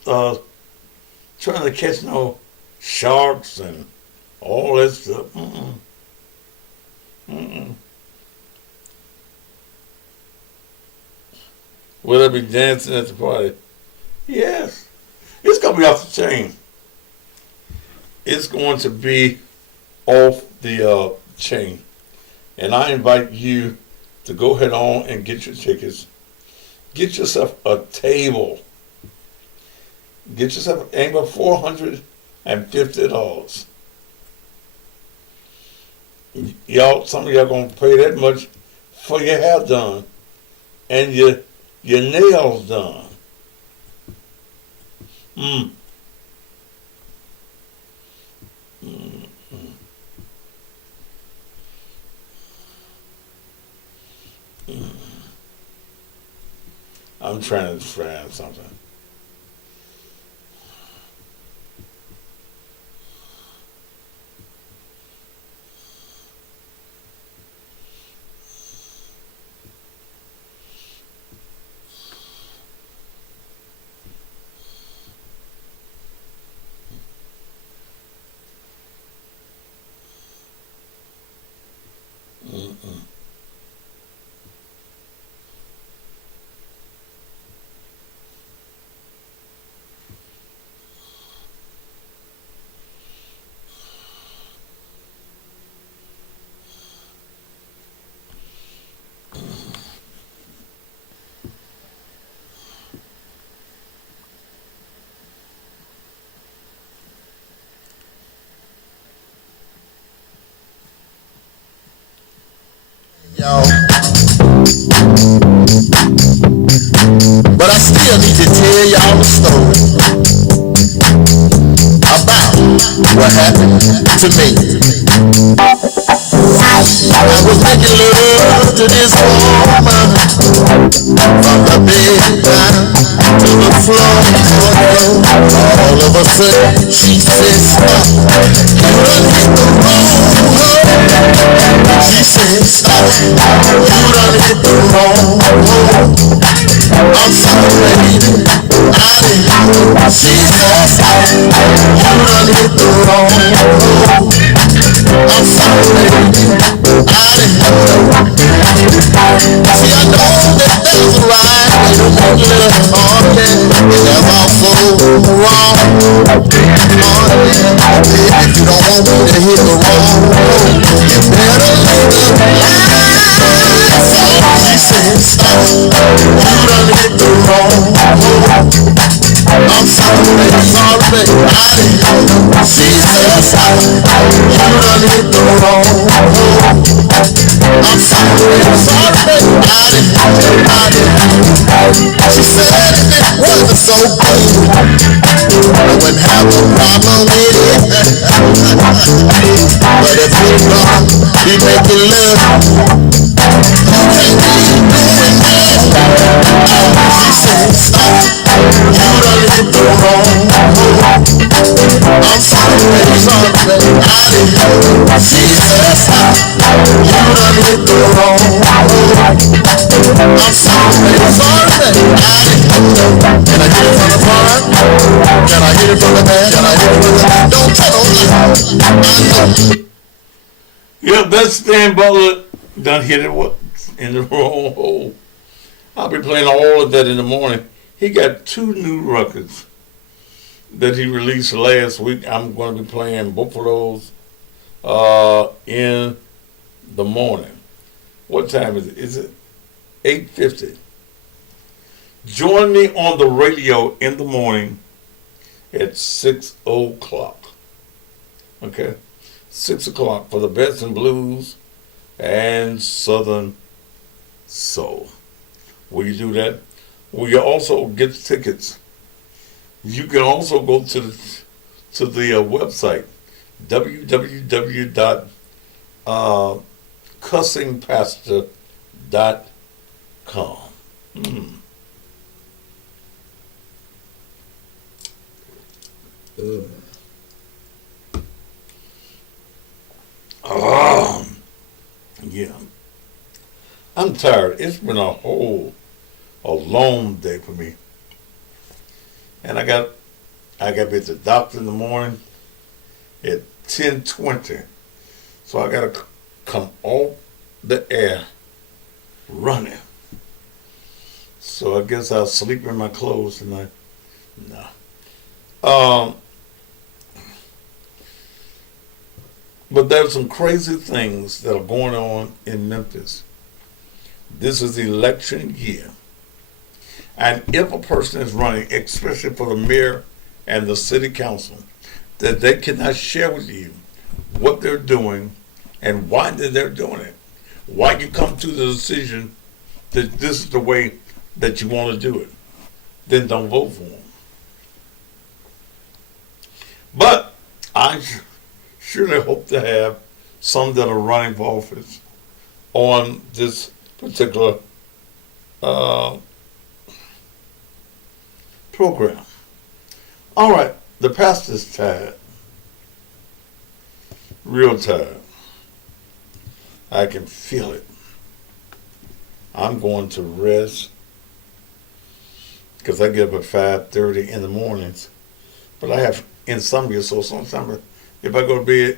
trying to catch no sharks and all that stuff. Mm-mm. Mm-mm. Will I be dancing at the party? Yes. It's going to be off the chain. It's going to be off the chain. And I invite you to go ahead on and get your tickets. Get yourself a table. Get yourself aim for $450. Y'all, some of y'all gonna pay that much for your hair done and your nails done. Mm. Mm. Mm. I'm trying to find something. Mm-mm. Y'all. But I still need to tell y'all a story about what happened to me. I was making love to this woman from the bed down to the floor. All of a sudden she said, "Stop, you done hit the wrong hole." She said, "Stop, you done hit the wrong hole." I'm sorry, baby, I didn't know. She said, "Stop, you done hit the wrong hole." I'm sorry, baby, I didn't know. See, I know that there's a right way to make love, oh yeah. There's also a wrong, oh yeah. If you don't want me to hit the wrong road, you better leave the lights on. She said, "Stop, you done hit the wrong road." I'm sorry, baby, I didn't know. She said, "Stop, you done hit the wrong road." I'm sorry, baby, I didn't know. She said if it wasn't so good, I wouldn't have a problem with it. But if you're gonna be making love, you can't be doing that. She said, "Stop, you done hit the wrong hole." I'm sorry, baby, I didn't know. She said, "Stop, you done hit the wrong hole." I'm sorry, baby, I didn't know. Can I get it from the front? Can I hit it from the back? Can I hit it from the back? Don't tell them I know. Yep, that's Stan Butler. Done hit it in the wrong hole. I'll be playing all of that in the morning. He got 2 new records that he released last week. I'm going to be playing both of those in the morning. What time is it? Is it 8:50? Join me on the radio in the morning at 6 o'clock. Okay? 6 o'clock for the best in blues and southern soul. Will you do that? Will you also get tickets? You can also go to the website www.cussingpastor.com. tired. It's been a long day for me. And I got to be at the doctor in the morning at 10:20. So I got to come off the air running. So I guess I'll sleep in my clothes tonight. No. But there's some crazy things that are going on in Memphis. This is election year. And if a person is running, especially for the mayor and the city council, that they cannot share with you what they're doing and why they're doing it. Why you come to the decision that this is the way that you want to do it, then don't vote for them. But I surely hope to have some that are running for office on this particular program. All right, the pastor's tired, real tired. I can feel it. I'm going to rest because I get up at 5:30 in the mornings. But I have insomnia, so sometimes if I go to bed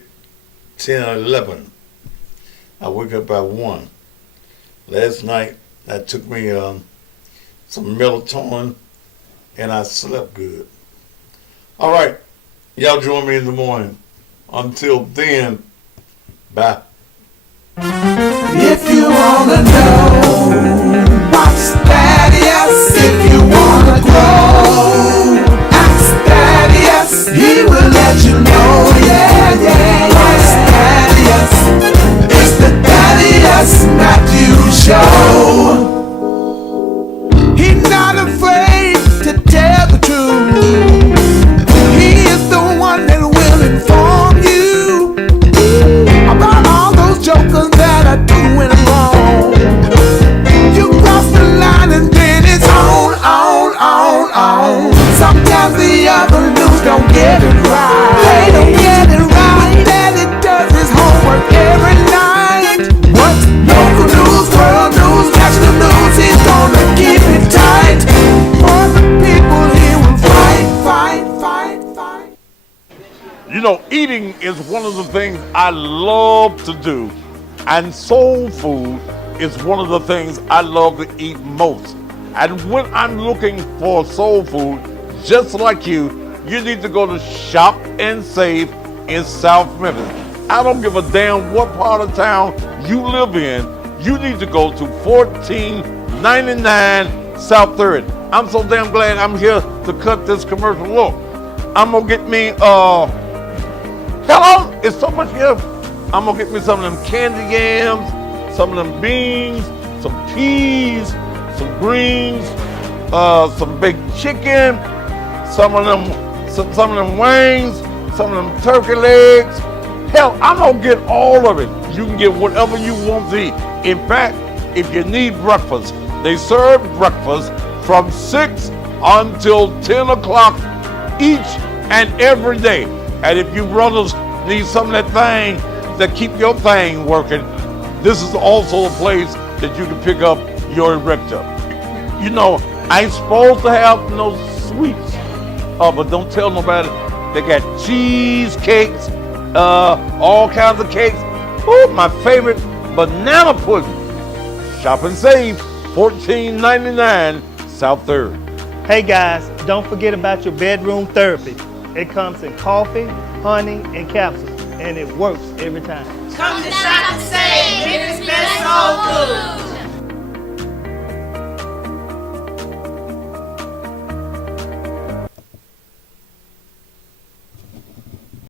10 or 11, I wake up by 1. Last night, I took me some melatonin, and I slept good. All right, y'all join me in the morning. Until then, bye. If you wanna know what's Thaddeus, if you wanna grow, ask Thaddeus, he will let you know, yeah. What's Thaddeus? It's the Thaddeus Matthews Show. He's not afraid to tell the truth. He is the one that will inform you about all those jokers that are doing wrong. You cross the line and then it's on. Sometimes the other news don't get it right. They don't get it right. That it does his homework every night. What's local news, world news, national news? He's gonna keep it tight. For the people he will fight. You know, eating is one of the things I love to do, and soul food is one of the things I love to eat most. And when I'm looking for soul food, just like you need to go to Shop and Save in South Memphis. I don't give a damn what part of town you live in, you need to go to 1499 South 3rd. I'm so damn glad I'm here to cut this commercial. Look, I'm gonna get me, hello, it's so much here. I'm gonna get me some of them candy yams, some of them beans, some peas, some greens, some baked chicken, some of them wings, some of them turkey legs. Hell, I'm gonna get all of it. You can get whatever you want to eat. In fact, if you need breakfast, they serve breakfast from 6 until 10 o'clock each and every day. And if you brothers need some of that thing that keep your thing working, this is also a place that you can pick up your Erectile. You know, I ain't supposed to have no sweets, but don't tell nobody. They got cheesecakes, all kinds of cakes. Ooh, my favorite, banana pudding. Shop and Save, 1499 South 3rd. Hey guys, don't forget about your bedroom therapy. It comes in coffee, honey, and capsules, and it works every time. Come to Shop and Save, Memphis' best soul food.